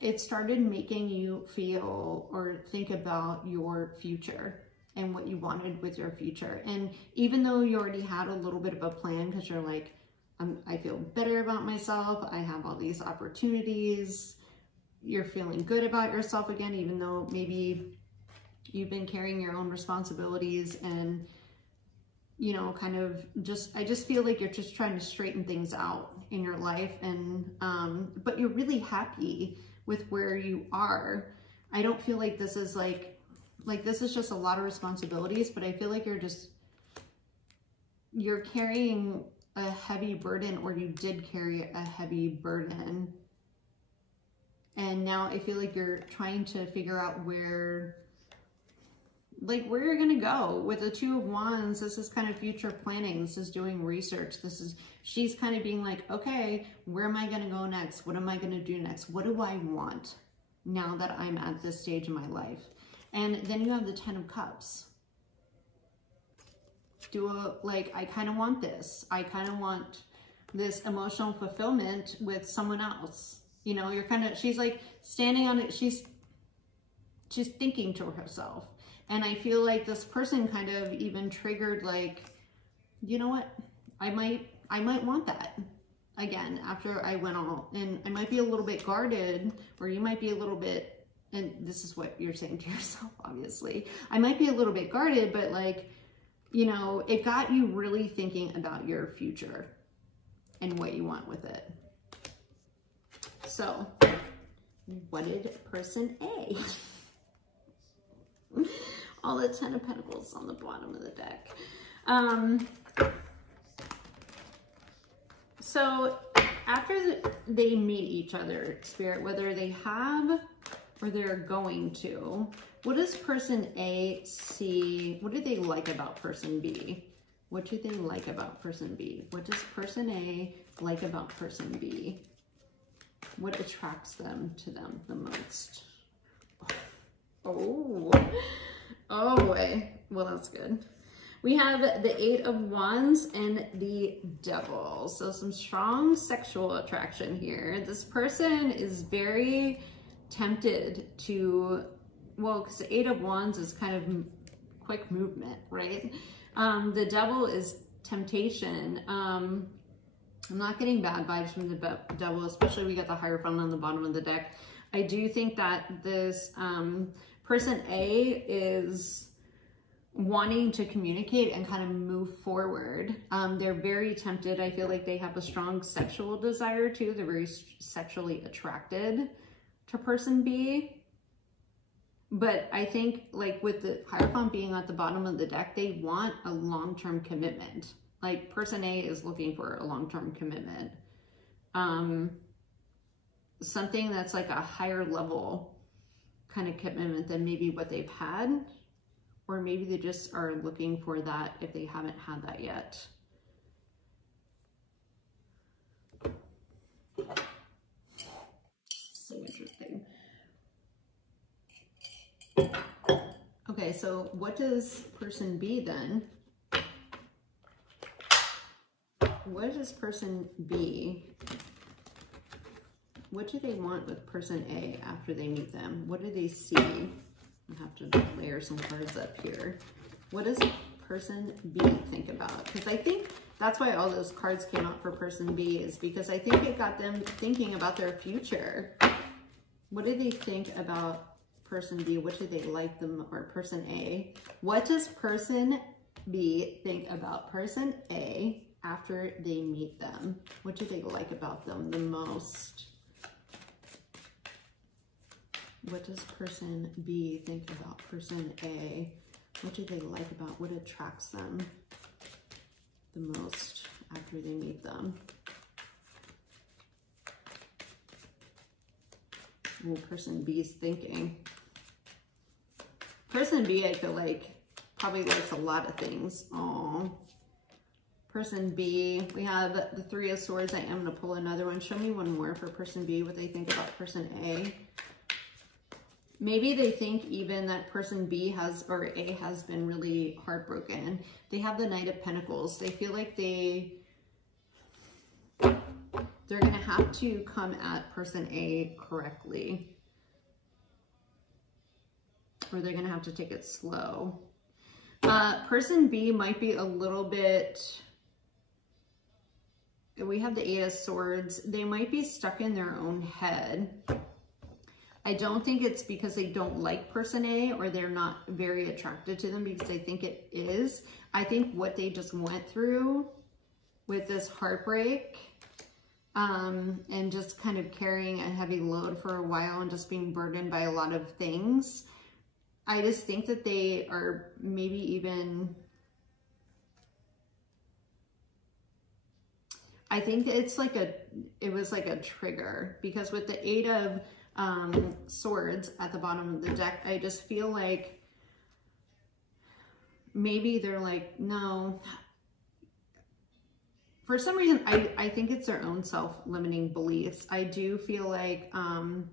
it started making you feel or think about your future and what you wanted with your future. And even though you already had a little bit of a plan, because you're like, I feel better about myself, I have all these opportunities, you're feeling good about yourself again, even though maybe you've been carrying your own responsibilities and, you know, kind of just, I just feel like you're just trying to straighten things out in your life. And, but you're really happy with where you are. I don't feel like this is like this is just a lot of responsibilities, but I feel like you're carrying a heavy burden, or you did carry a heavy burden. And now I feel like you're trying to figure out where you're gonna go. With the Two of Wands, this is kind of future planning. This is doing research. She's kind of being like, okay, where am I gonna go next? What am I gonna do next? What do I want now that I'm at this stage in my life? And then you have the Ten of Cups. I kind of want this. I kind of want this emotional fulfillment with someone else. You know, she's like standing on it. She's thinking to herself. And I feel like this person kind of even triggered, like, you know what? I might want that again after I went all, and I might be a little bit guarded, or you might be a little bit, and this is what you're saying to yourself, obviously. I might be a little bit guarded, but like, you know, it got you really thinking about your future and what you want with it. So, what did person A? All the Ten of Pentacles on the bottom of the deck. So after they meet each other, Spirit, whether they have or they're going to, what does person A see? What do they like about person B? What do they like about person B? What does person A like about person B? What attracts them to them the most? Oh boy. Well, that's good. We have the Eight of Wands and the Devil. So some strong sexual attraction here. This person is very tempted to, well, because the Eight of Wands is kind of quick movement, right? The Devil is temptation. I'm not getting bad vibes from the Devil, especially we got the Hierophant on the bottom of the deck. I do think that this person A is wanting to communicate and kind of move forward. They're very tempted. I feel like they have a strong sexual desire too. They're very sexually attracted to person B. But I think like with the Hierophant being at the bottom of the deck, they want a long-term commitment. Like person A is looking for a long-term commitment. Something that's like a higher level kind of commitment than maybe what they've had. Or maybe they just are looking for that if they haven't had that yet. So interesting. Okay, so what does person B then? What does person B? What do they want with person A after they meet them? What do they see? I have to layer some cards up here. What does person B think about? Because I think that's why all those cards came out for person B, is because I think it got them thinking about their future. What do they think about person B? What do they like them, or person A? What does person B think about person A after they meet them? What do they like about them the most? What does person B think about person A? What do they like about, what attracts them the most after they meet them? Well, person B's thinking. Person B, I feel like, probably likes a lot of things. Oh, person B, we have the Three of Swords. I am going to pull another one. Show me one more for person B, what they think about person A. Maybe they think even that person B has, or A has been really heartbroken. They have the Knight of Pentacles. They feel like they're going to have to come at person A correctly. Or they're going to have to take it slow. Person B might be a little bit, we have the Eight of Swords. They might be stuck in their own head. I don't think it's because they don't like person A or they're not very attracted to them, because I think it is. I think what they just went through with this heartbreak and just kind of carrying a heavy load for a while and just being burdened by a lot of things. I just think that they are maybe even, I think it's like it was like a trigger, because with the Eight of Swords at the bottom of the deck, I just feel like maybe they're like, no. For some reason, I think it's their own self-limiting beliefs. I do feel like and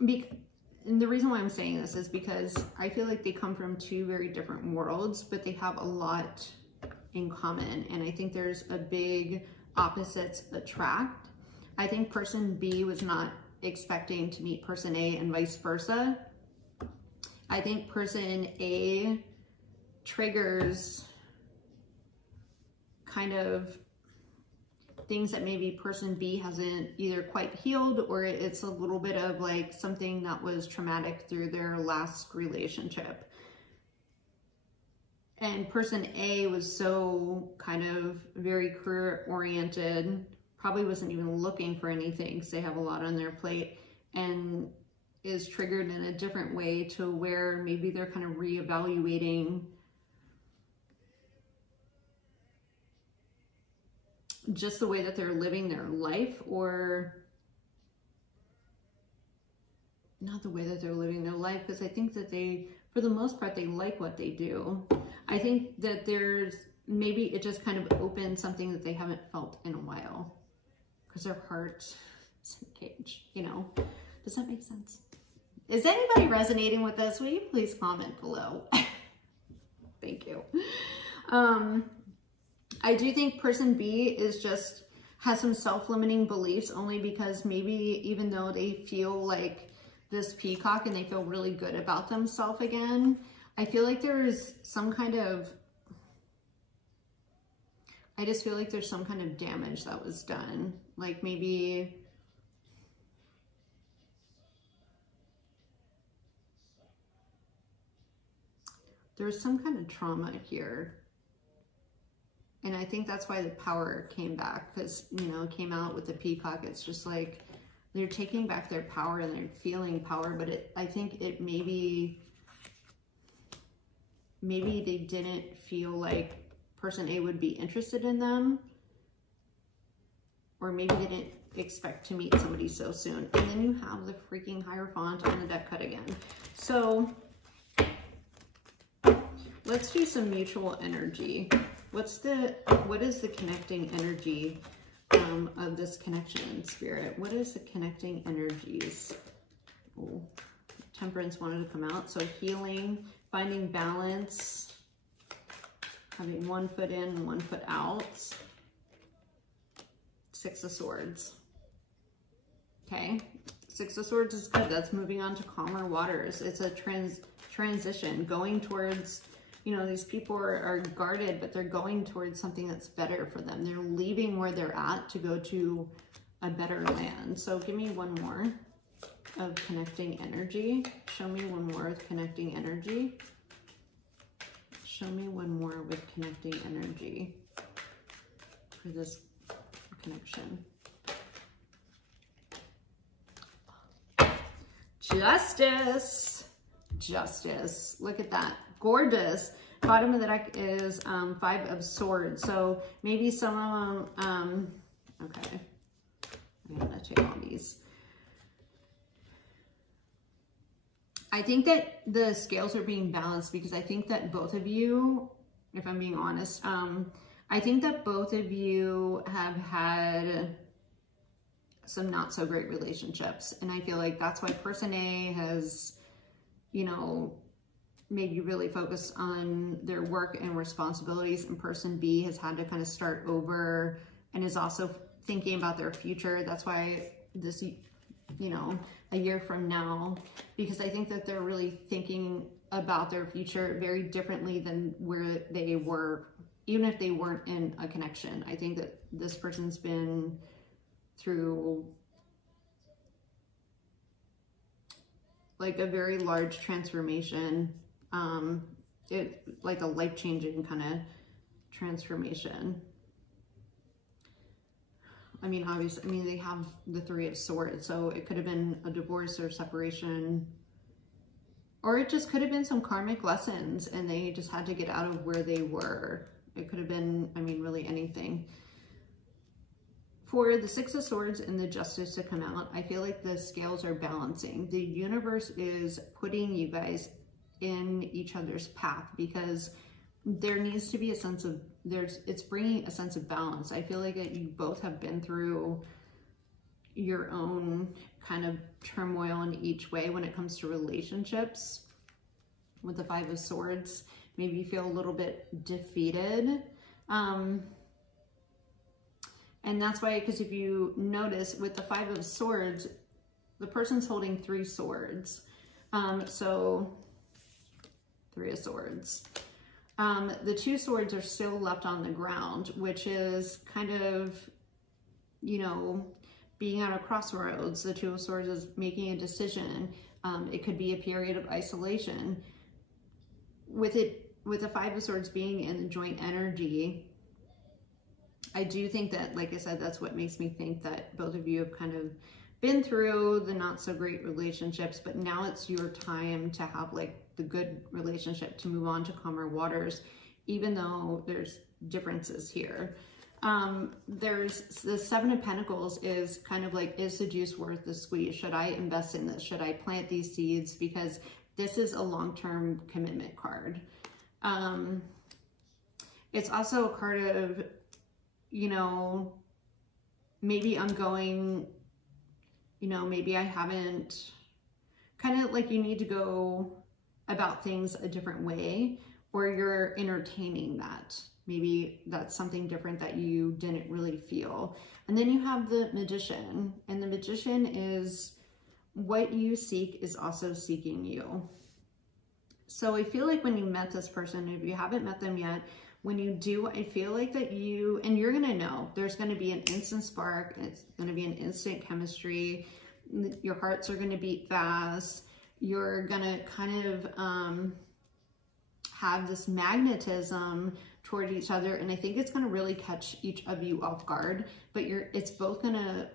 the reason why I'm saying this is because I feel like they come from two very different worlds, but they have a lot in common. And I think there's a big opposites attract. I think person B was not expecting to meet person A and vice versa. I think person A triggers kind of things that maybe person B hasn't either quite healed, or it's a little bit of like something that was traumatic through their last relationship. And person A was so kind of very career oriented, probably wasn't even looking for anything because they have a lot on their plate, and is triggered in a different way to where maybe they're kind of reevaluating just the way that they're living their life, or not the way that they're living their life, because I think that they, for the most part, they like what they do. I think that there's, maybe it just kind of opened something that they haven't felt in a while, because their heart is in a cage, you know? Does that make sense? Is anybody resonating with this? Will you please comment below? Thank you. I do think person B is just, has some self-limiting beliefs, only because maybe even though they feel like this peacock and they feel really good about themselves again, I feel like there's some kind of, I just feel like there's some kind of damage that was done. Like maybe, there's some kind of trauma here. And I think that's why the power came back, because, you know, it came out with the peacock. It's just like, they're taking back their power and they're feeling power, but I think it maybe they didn't feel like person A would be interested in them, or maybe they didn't expect to meet somebody so soon. And then you have the freaking Hierophant on the deck cut again. So let's do some mutual energy. What is the connecting energy of this connection, Spirit? What is the connecting energies? Oh, Temperance wanted to come out. So healing, finding balance, having one foot in and one foot out. Six of Swords. Okay, Six of Swords is good. That's moving on to calmer waters. It's a transition, going towards, you know, these people are guarded, but they're going towards something that's better for them. They're leaving where they're at to go to a better land. So give me one more of connecting energy. Show me one more with connecting energy. Show me one more with connecting energy for this connection. Justice. Justice. Look at that. Gorgeous. Bottom of the deck is Five of Swords. So maybe some of them, okay. I'm gonna take all these. I think that the scales are being balanced, because I think that both of you, if I'm being honest, I think that both of you have had some not so great relationships. And I feel like that's why person A has, you know, maybe really focused on their work and responsibilities, and person B has had to kind of start over and is also thinking about their future. That's why this, you know, a year from now, because I think that they're really thinking about their future very differently than where they were, even if they weren't in a connection. I think that this person's been through like a very large transformation, like a life-changing kind of transformation. I mean, obviously, I mean, they have the Three of Swords, so it could have been a divorce or separation, or it just could have been some karmic lessons and they just had to get out of where they were. It could have been, I mean, really anything. For the Six of Swords and the Justice to come out, I feel like the scales are balancing. The universe is putting you guys in each other's path, because there needs to be a sense of, it's bringing a sense of balance. I feel like that you both have been through your own kind of turmoil in each way when it comes to relationships. With the Five of Swords, maybe you feel a little bit defeated. And that's why, because if you notice with the Five of Swords, the person's holding three swords. So Three of Swords. The two swords are still left on the ground, which is kind of, you know, being at a crossroads. The Two of Swords is making a decision. It could be a period of isolation. With the Five of Swords being in the joint energy, I do think that, like I said, that's what makes me think that both of you have kind of been through the not so great relationships, but now it's your time to have like the good relationship, to move on to calmer waters, even though there's differences here. There's the Seven of Pentacles is kind of like, is the juice worth the squeeze? Should I invest in this? Should I plant these seeds? Because this is a long-term commitment card. It's also a card of, you know, maybe I'm going, you know, maybe I haven't, kind of like you need to go about things a different way, or you're entertaining that. Maybe that's something different that you didn't really feel. And then you have the Magician, and the Magician is what you seek is also seeking you. So I feel like when you met this person, if you haven't met them yet, when you do, I feel like that and you're gonna know, there's gonna be an instant spark, it's gonna be an instant chemistry, your hearts are gonna beat fast, you're gonna kind of have this magnetism toward each other, and I think it's gonna really catch each of you off guard, but it's both gonna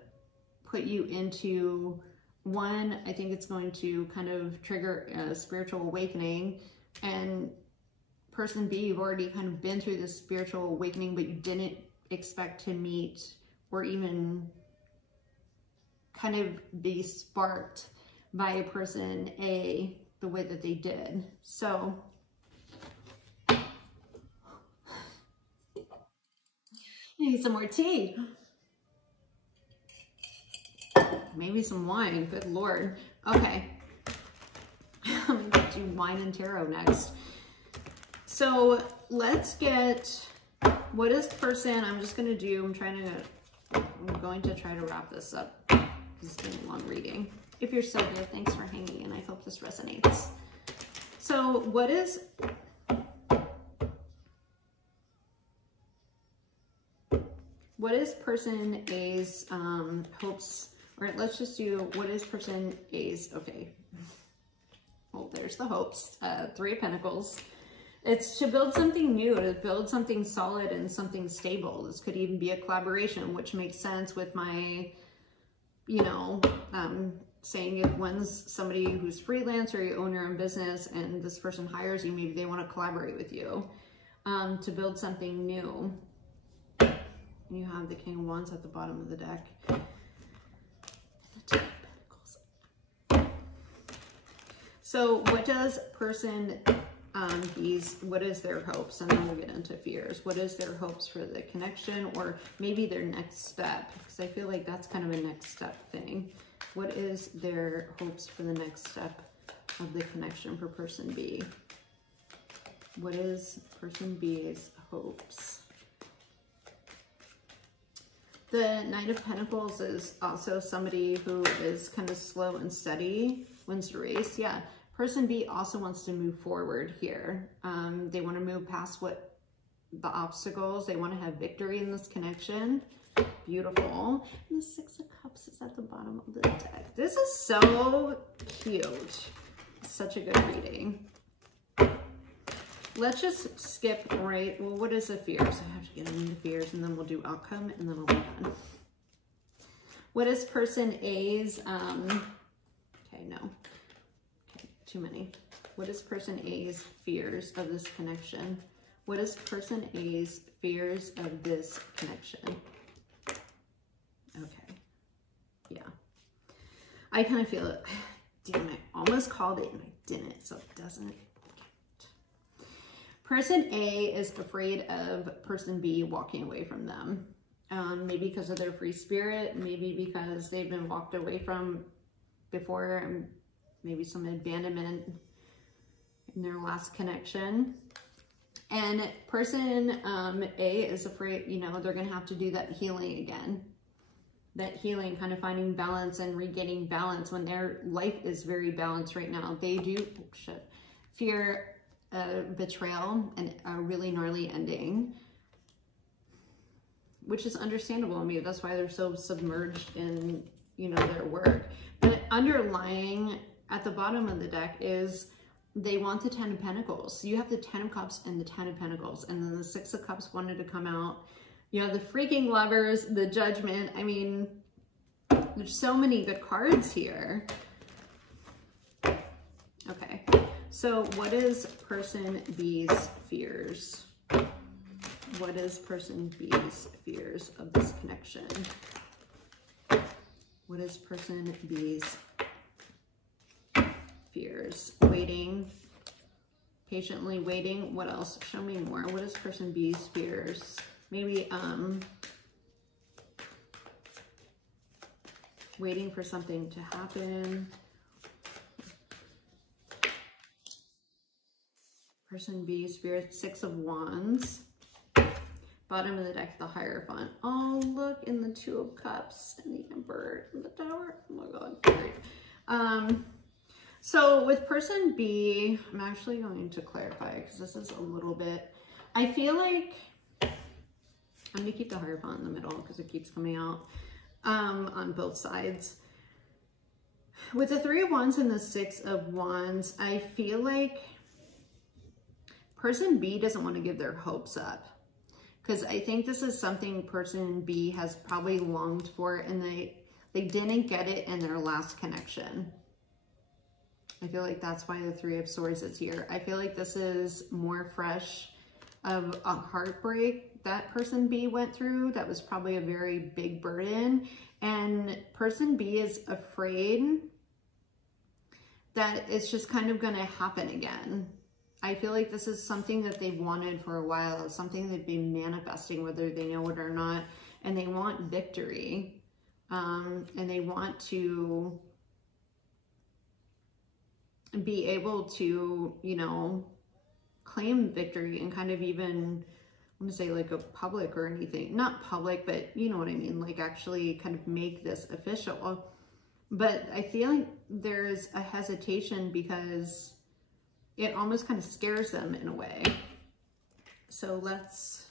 put you into one, I think it's going to kind of trigger a spiritual awakening, and person B, you've already kind of been through this spiritual awakening, but you didn't expect to meet or even kind of be sparked by a person A the way that they did. So I need some more tea. Maybe some wine, good Lord. Okay, I'm gonna do wine and tarot next. So let's get, what is person, I'm going to try to wrap this up. This has been a long reading. If you're still here, thanks for hanging, and I hope this resonates. So what is person A's hopes, or let's just do, what is person A's, okay. Well, there's the hopes, Three of Pentacles. It's to build something new, to build something solid and something stable. This could even be a collaboration, which makes sense with my, you know, saying if one's somebody who's freelance or you own your own business and this person hires you, maybe they want to collaborate with you to build something new. And you have the King of Wands at the bottom of the deck. And the Ten of Pentacles. So what does person what is their hopes? And then we'll get into fears. What is their hopes for the connection, or maybe their next step? Because I feel like that's kind of a next step thing. What is their hopes for the next step of the connection for person B? What is person B's hopes? The Knight of Pentacles is also somebody who is kind of slow and steady, wins the race. Yeah. Person B also wants to move forward here. They want to move past what the obstacles. They want to have victory in this connection. Beautiful. And the Six of Cups is at the bottom of the deck. This is so cute. Such a good reading. Let's just skip right. Well, what is the fears? I have to get into fears, and then we'll do outcome, and then we'll be done. What is person A's? Okay, no. Too many. What is person A's fears of this connection? What is person A's fears of this connection? Okay. Yeah. I kind of feel it. Damn, I almost called it and I didn't, so it doesn't count. Person A is afraid of person B walking away from them. Maybe because of their free spirit, maybe because they've been walked away from before, and maybe some abandonment in their last connection. And person A is afraid, you know, they're going to have to do that healing again. That healing, kind of finding balance and regaining balance when their life is very balanced right now. They do, fear betrayal and a really gnarly ending, which is understandable. I mean, that's why they're so submerged in, you know, their work. But underlying at the bottom of the deck is they want the Ten of Pentacles. So you have the Ten of Cups and the Ten of Pentacles, and then the Six of Cups wanted to come out. You know, the freaking Lovers, the Judgment. I mean, there's so many good cards here. Okay, so what is person B's fears? What is person B's fears of this connection? What is person B's fears? Waiting, patiently waiting. What else? Show me more. What is person B's fears? Maybe waiting for something to happen. Person B's fears, 6 of Wands. Bottom of the deck, the Hierophant. Oh, look, in the 2 of Cups and the Emperor in the Tower. Oh my God, great. So with person B, I'm actually going to clarify because this is a little bit, I feel like, I'm going to keep the Hierophant in the middle because it keeps coming out on both sides. With the 3 of Wands and the 6 of Wands, I feel like person B doesn't want to give their hopes up. Because I think this is something person B has probably longed for and they didn't get it in their last connection. I feel like that's why the 3 of Swords is here. I feel like this is more fresh of a heartbreak that person B went through. That was probably a very big burden. And person B is afraid that it's just kind of going to happen again. I feel like this is something that they've wanted for a while, something they've been manifesting, whether they know it or not, and they want victory, and they want to be able to, you know, claim victory and kind of even, I'm gonna say like a public or anything, not public, but you know what I mean, like actually kind of make this official. But I feel like there's a hesitation because it almost kind of scares them in a way. So let's,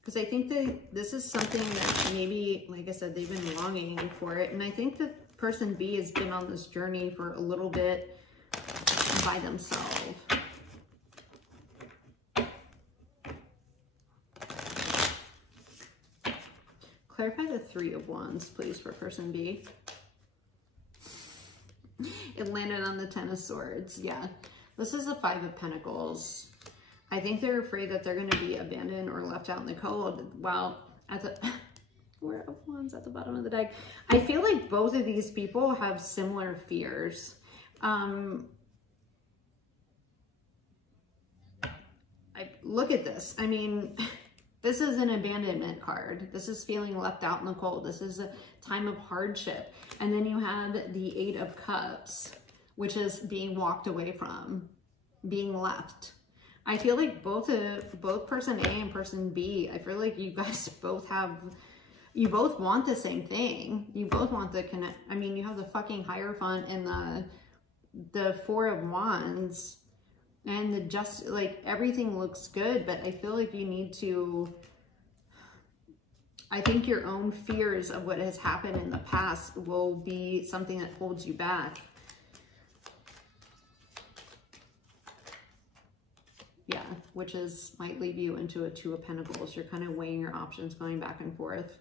because I think that this is something that maybe, like I said, they've been longing for it. And I think that person B has been on this journey for a little bit by themselves. Clarify the 3 of Wands, please, for person B. It landed on the 10 of Swords. Yeah, this is the 5 of Pentacles. I think they're afraid that they're going to be abandoned or left out in the cold. Well, at the 4 of Wands at the bottom of the deck. I feel like both of these people have similar fears. Look at this. I mean, this is an abandonment card. This is feeling left out in the cold. This is a time of hardship. And then you have the 8 of Cups, which is being walked away from, being left. I feel like both person A and person B, I feel like you guys both want the same thing. You both want the connect. I mean, you have the fucking Hierophant and the 4 of Wands. And the just, like, everything looks good, but I feel like you need to, I think your own fears of what has happened in the past will be something that holds you back. Yeah, which might lead you into a 2 of Pentacles. You're kind of weighing your options, going back and forth.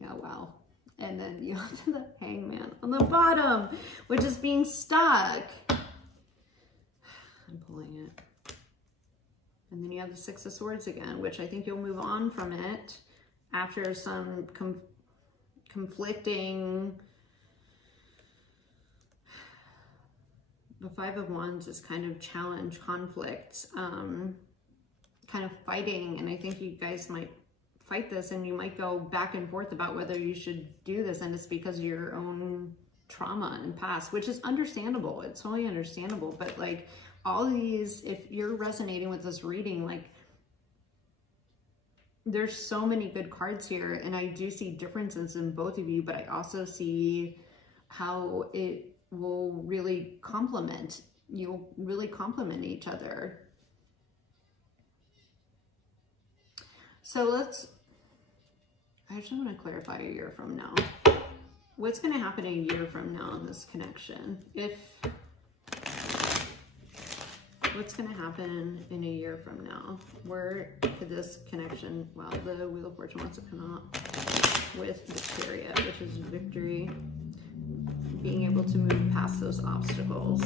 Yeah, wow. And then you have the Hangman on the bottom, which is being stuck. I'm pulling it. And then you have the 6 of Swords again, which I think you'll move on from it after some conflicting. The 5 of Wands is kind of challenge, conflict, kind of fighting. And I think you guys might fight this and you might go back and forth about whether you should do this. And it's because of your own trauma and past, which is understandable. It's totally understandable. But like, all these, if you're resonating with this reading, like, there's so many good cards here, and I do see differences in both of you, but I also see how it will really complement. You'll really complement each other. So I actually want to clarify a year from now. What's going to happen a year from now in this connection? What's going to happen in a year from now? Where could this connection, well, the Wheel of Fortune wants to come out with the Chariot, which is victory, being able to move past those obstacles.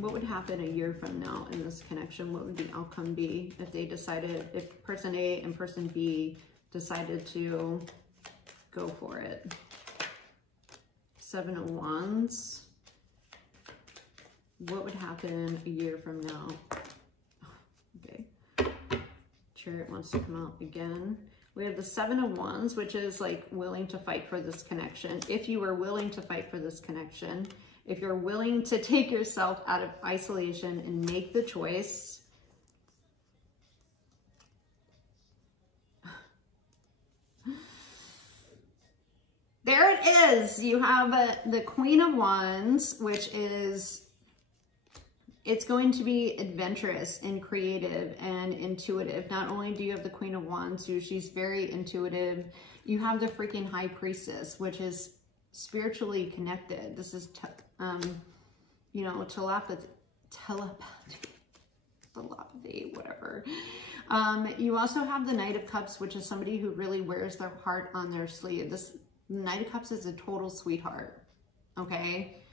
what would happen a year from now in this connection? What would the outcome be if they decided, if person A and person B decided to go for it? 7 of Wands. What would happen a year from now? Okay. Chariot wants to come out again. We have the 7 of Wands, which is like willing to fight for this connection. If you are willing to fight for this connection, if you're willing to take yourself out of isolation and make the choice, there it is. You have the Queen of Wands, which is, it's going to be adventurous and creative and intuitive. Not only do you have the Queen of Wands, who she's very intuitive, you have the freaking High Priestess, which is spiritually connected. This is, you know, telepathy, whatever. You also have the Knight of Cups, which is somebody who really wears their heart on their sleeve. This Knight of Cups is a total sweetheart, okay?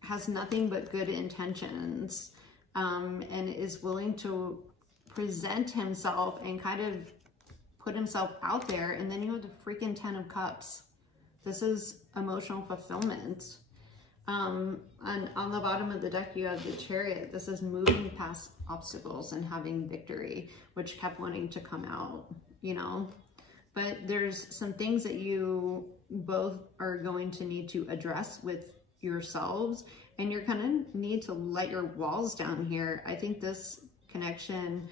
Has nothing but good intentions, and is willing to present himself and kind of put himself out there. And then you have the freaking 10 of Cups. This is emotional fulfillment. And on the bottom of the deck, you have the Chariot. This is moving past obstacles and having victory, which kept wanting to come out, you know? But there's some things that you both are going to need to address with yourselves, and you're gonna need to let your walls down here. I think this connection,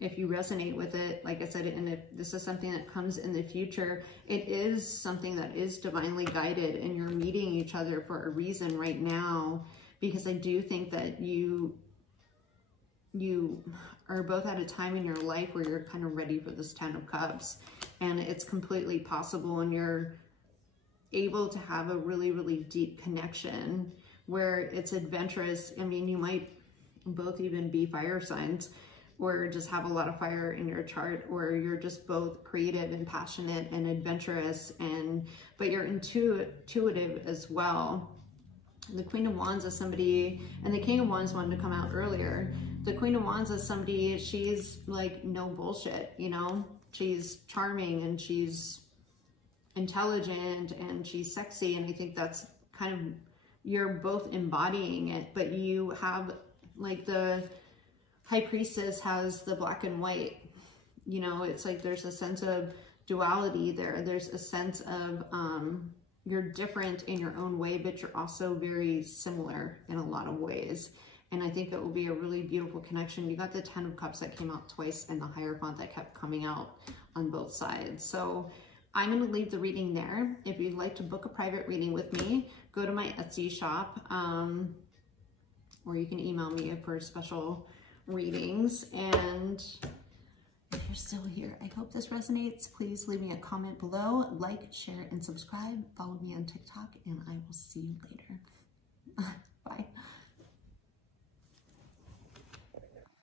if you resonate with it, like I said, and if this is something that comes in the future, it is something that is divinely guided, and you're meeting each other for a reason right now, because I do think that you are both at a time in your life where you're kind of ready for this 10 of Cups, and it's completely possible, and you're able to have a really, really deep connection where it's adventurous. I mean, you might both even be fire signs, or just have a lot of fire in your chart, or you're just both creative and passionate and adventurous, but you're intuitive as well. The Queen of Wands is somebody, and the King of Wands wanted to come out earlier. The Queen of Wands is somebody, she's like no bullshit, you know? She's charming, and she's intelligent, and she's sexy, and I think that's kind of, you're both embodying it. But you have, like, the High Priestess has the black and white, you know? It's like there's a sense of duality there. There's a sense of you're different in your own way, but you're also very similar in a lot of ways. And I think it will be a really beautiful connection. You got the 10 of Cups that came out twice, and the Hierophant that kept coming out on both sides. So I'm going to leave the reading there. If you'd like to book a private reading with me, go to my Etsy shop, or you can email me for special readings. And if you're still here, I hope this resonates. Please leave me a comment below, like, share, and subscribe. Follow me on TikTok, and I will see you later. Bye.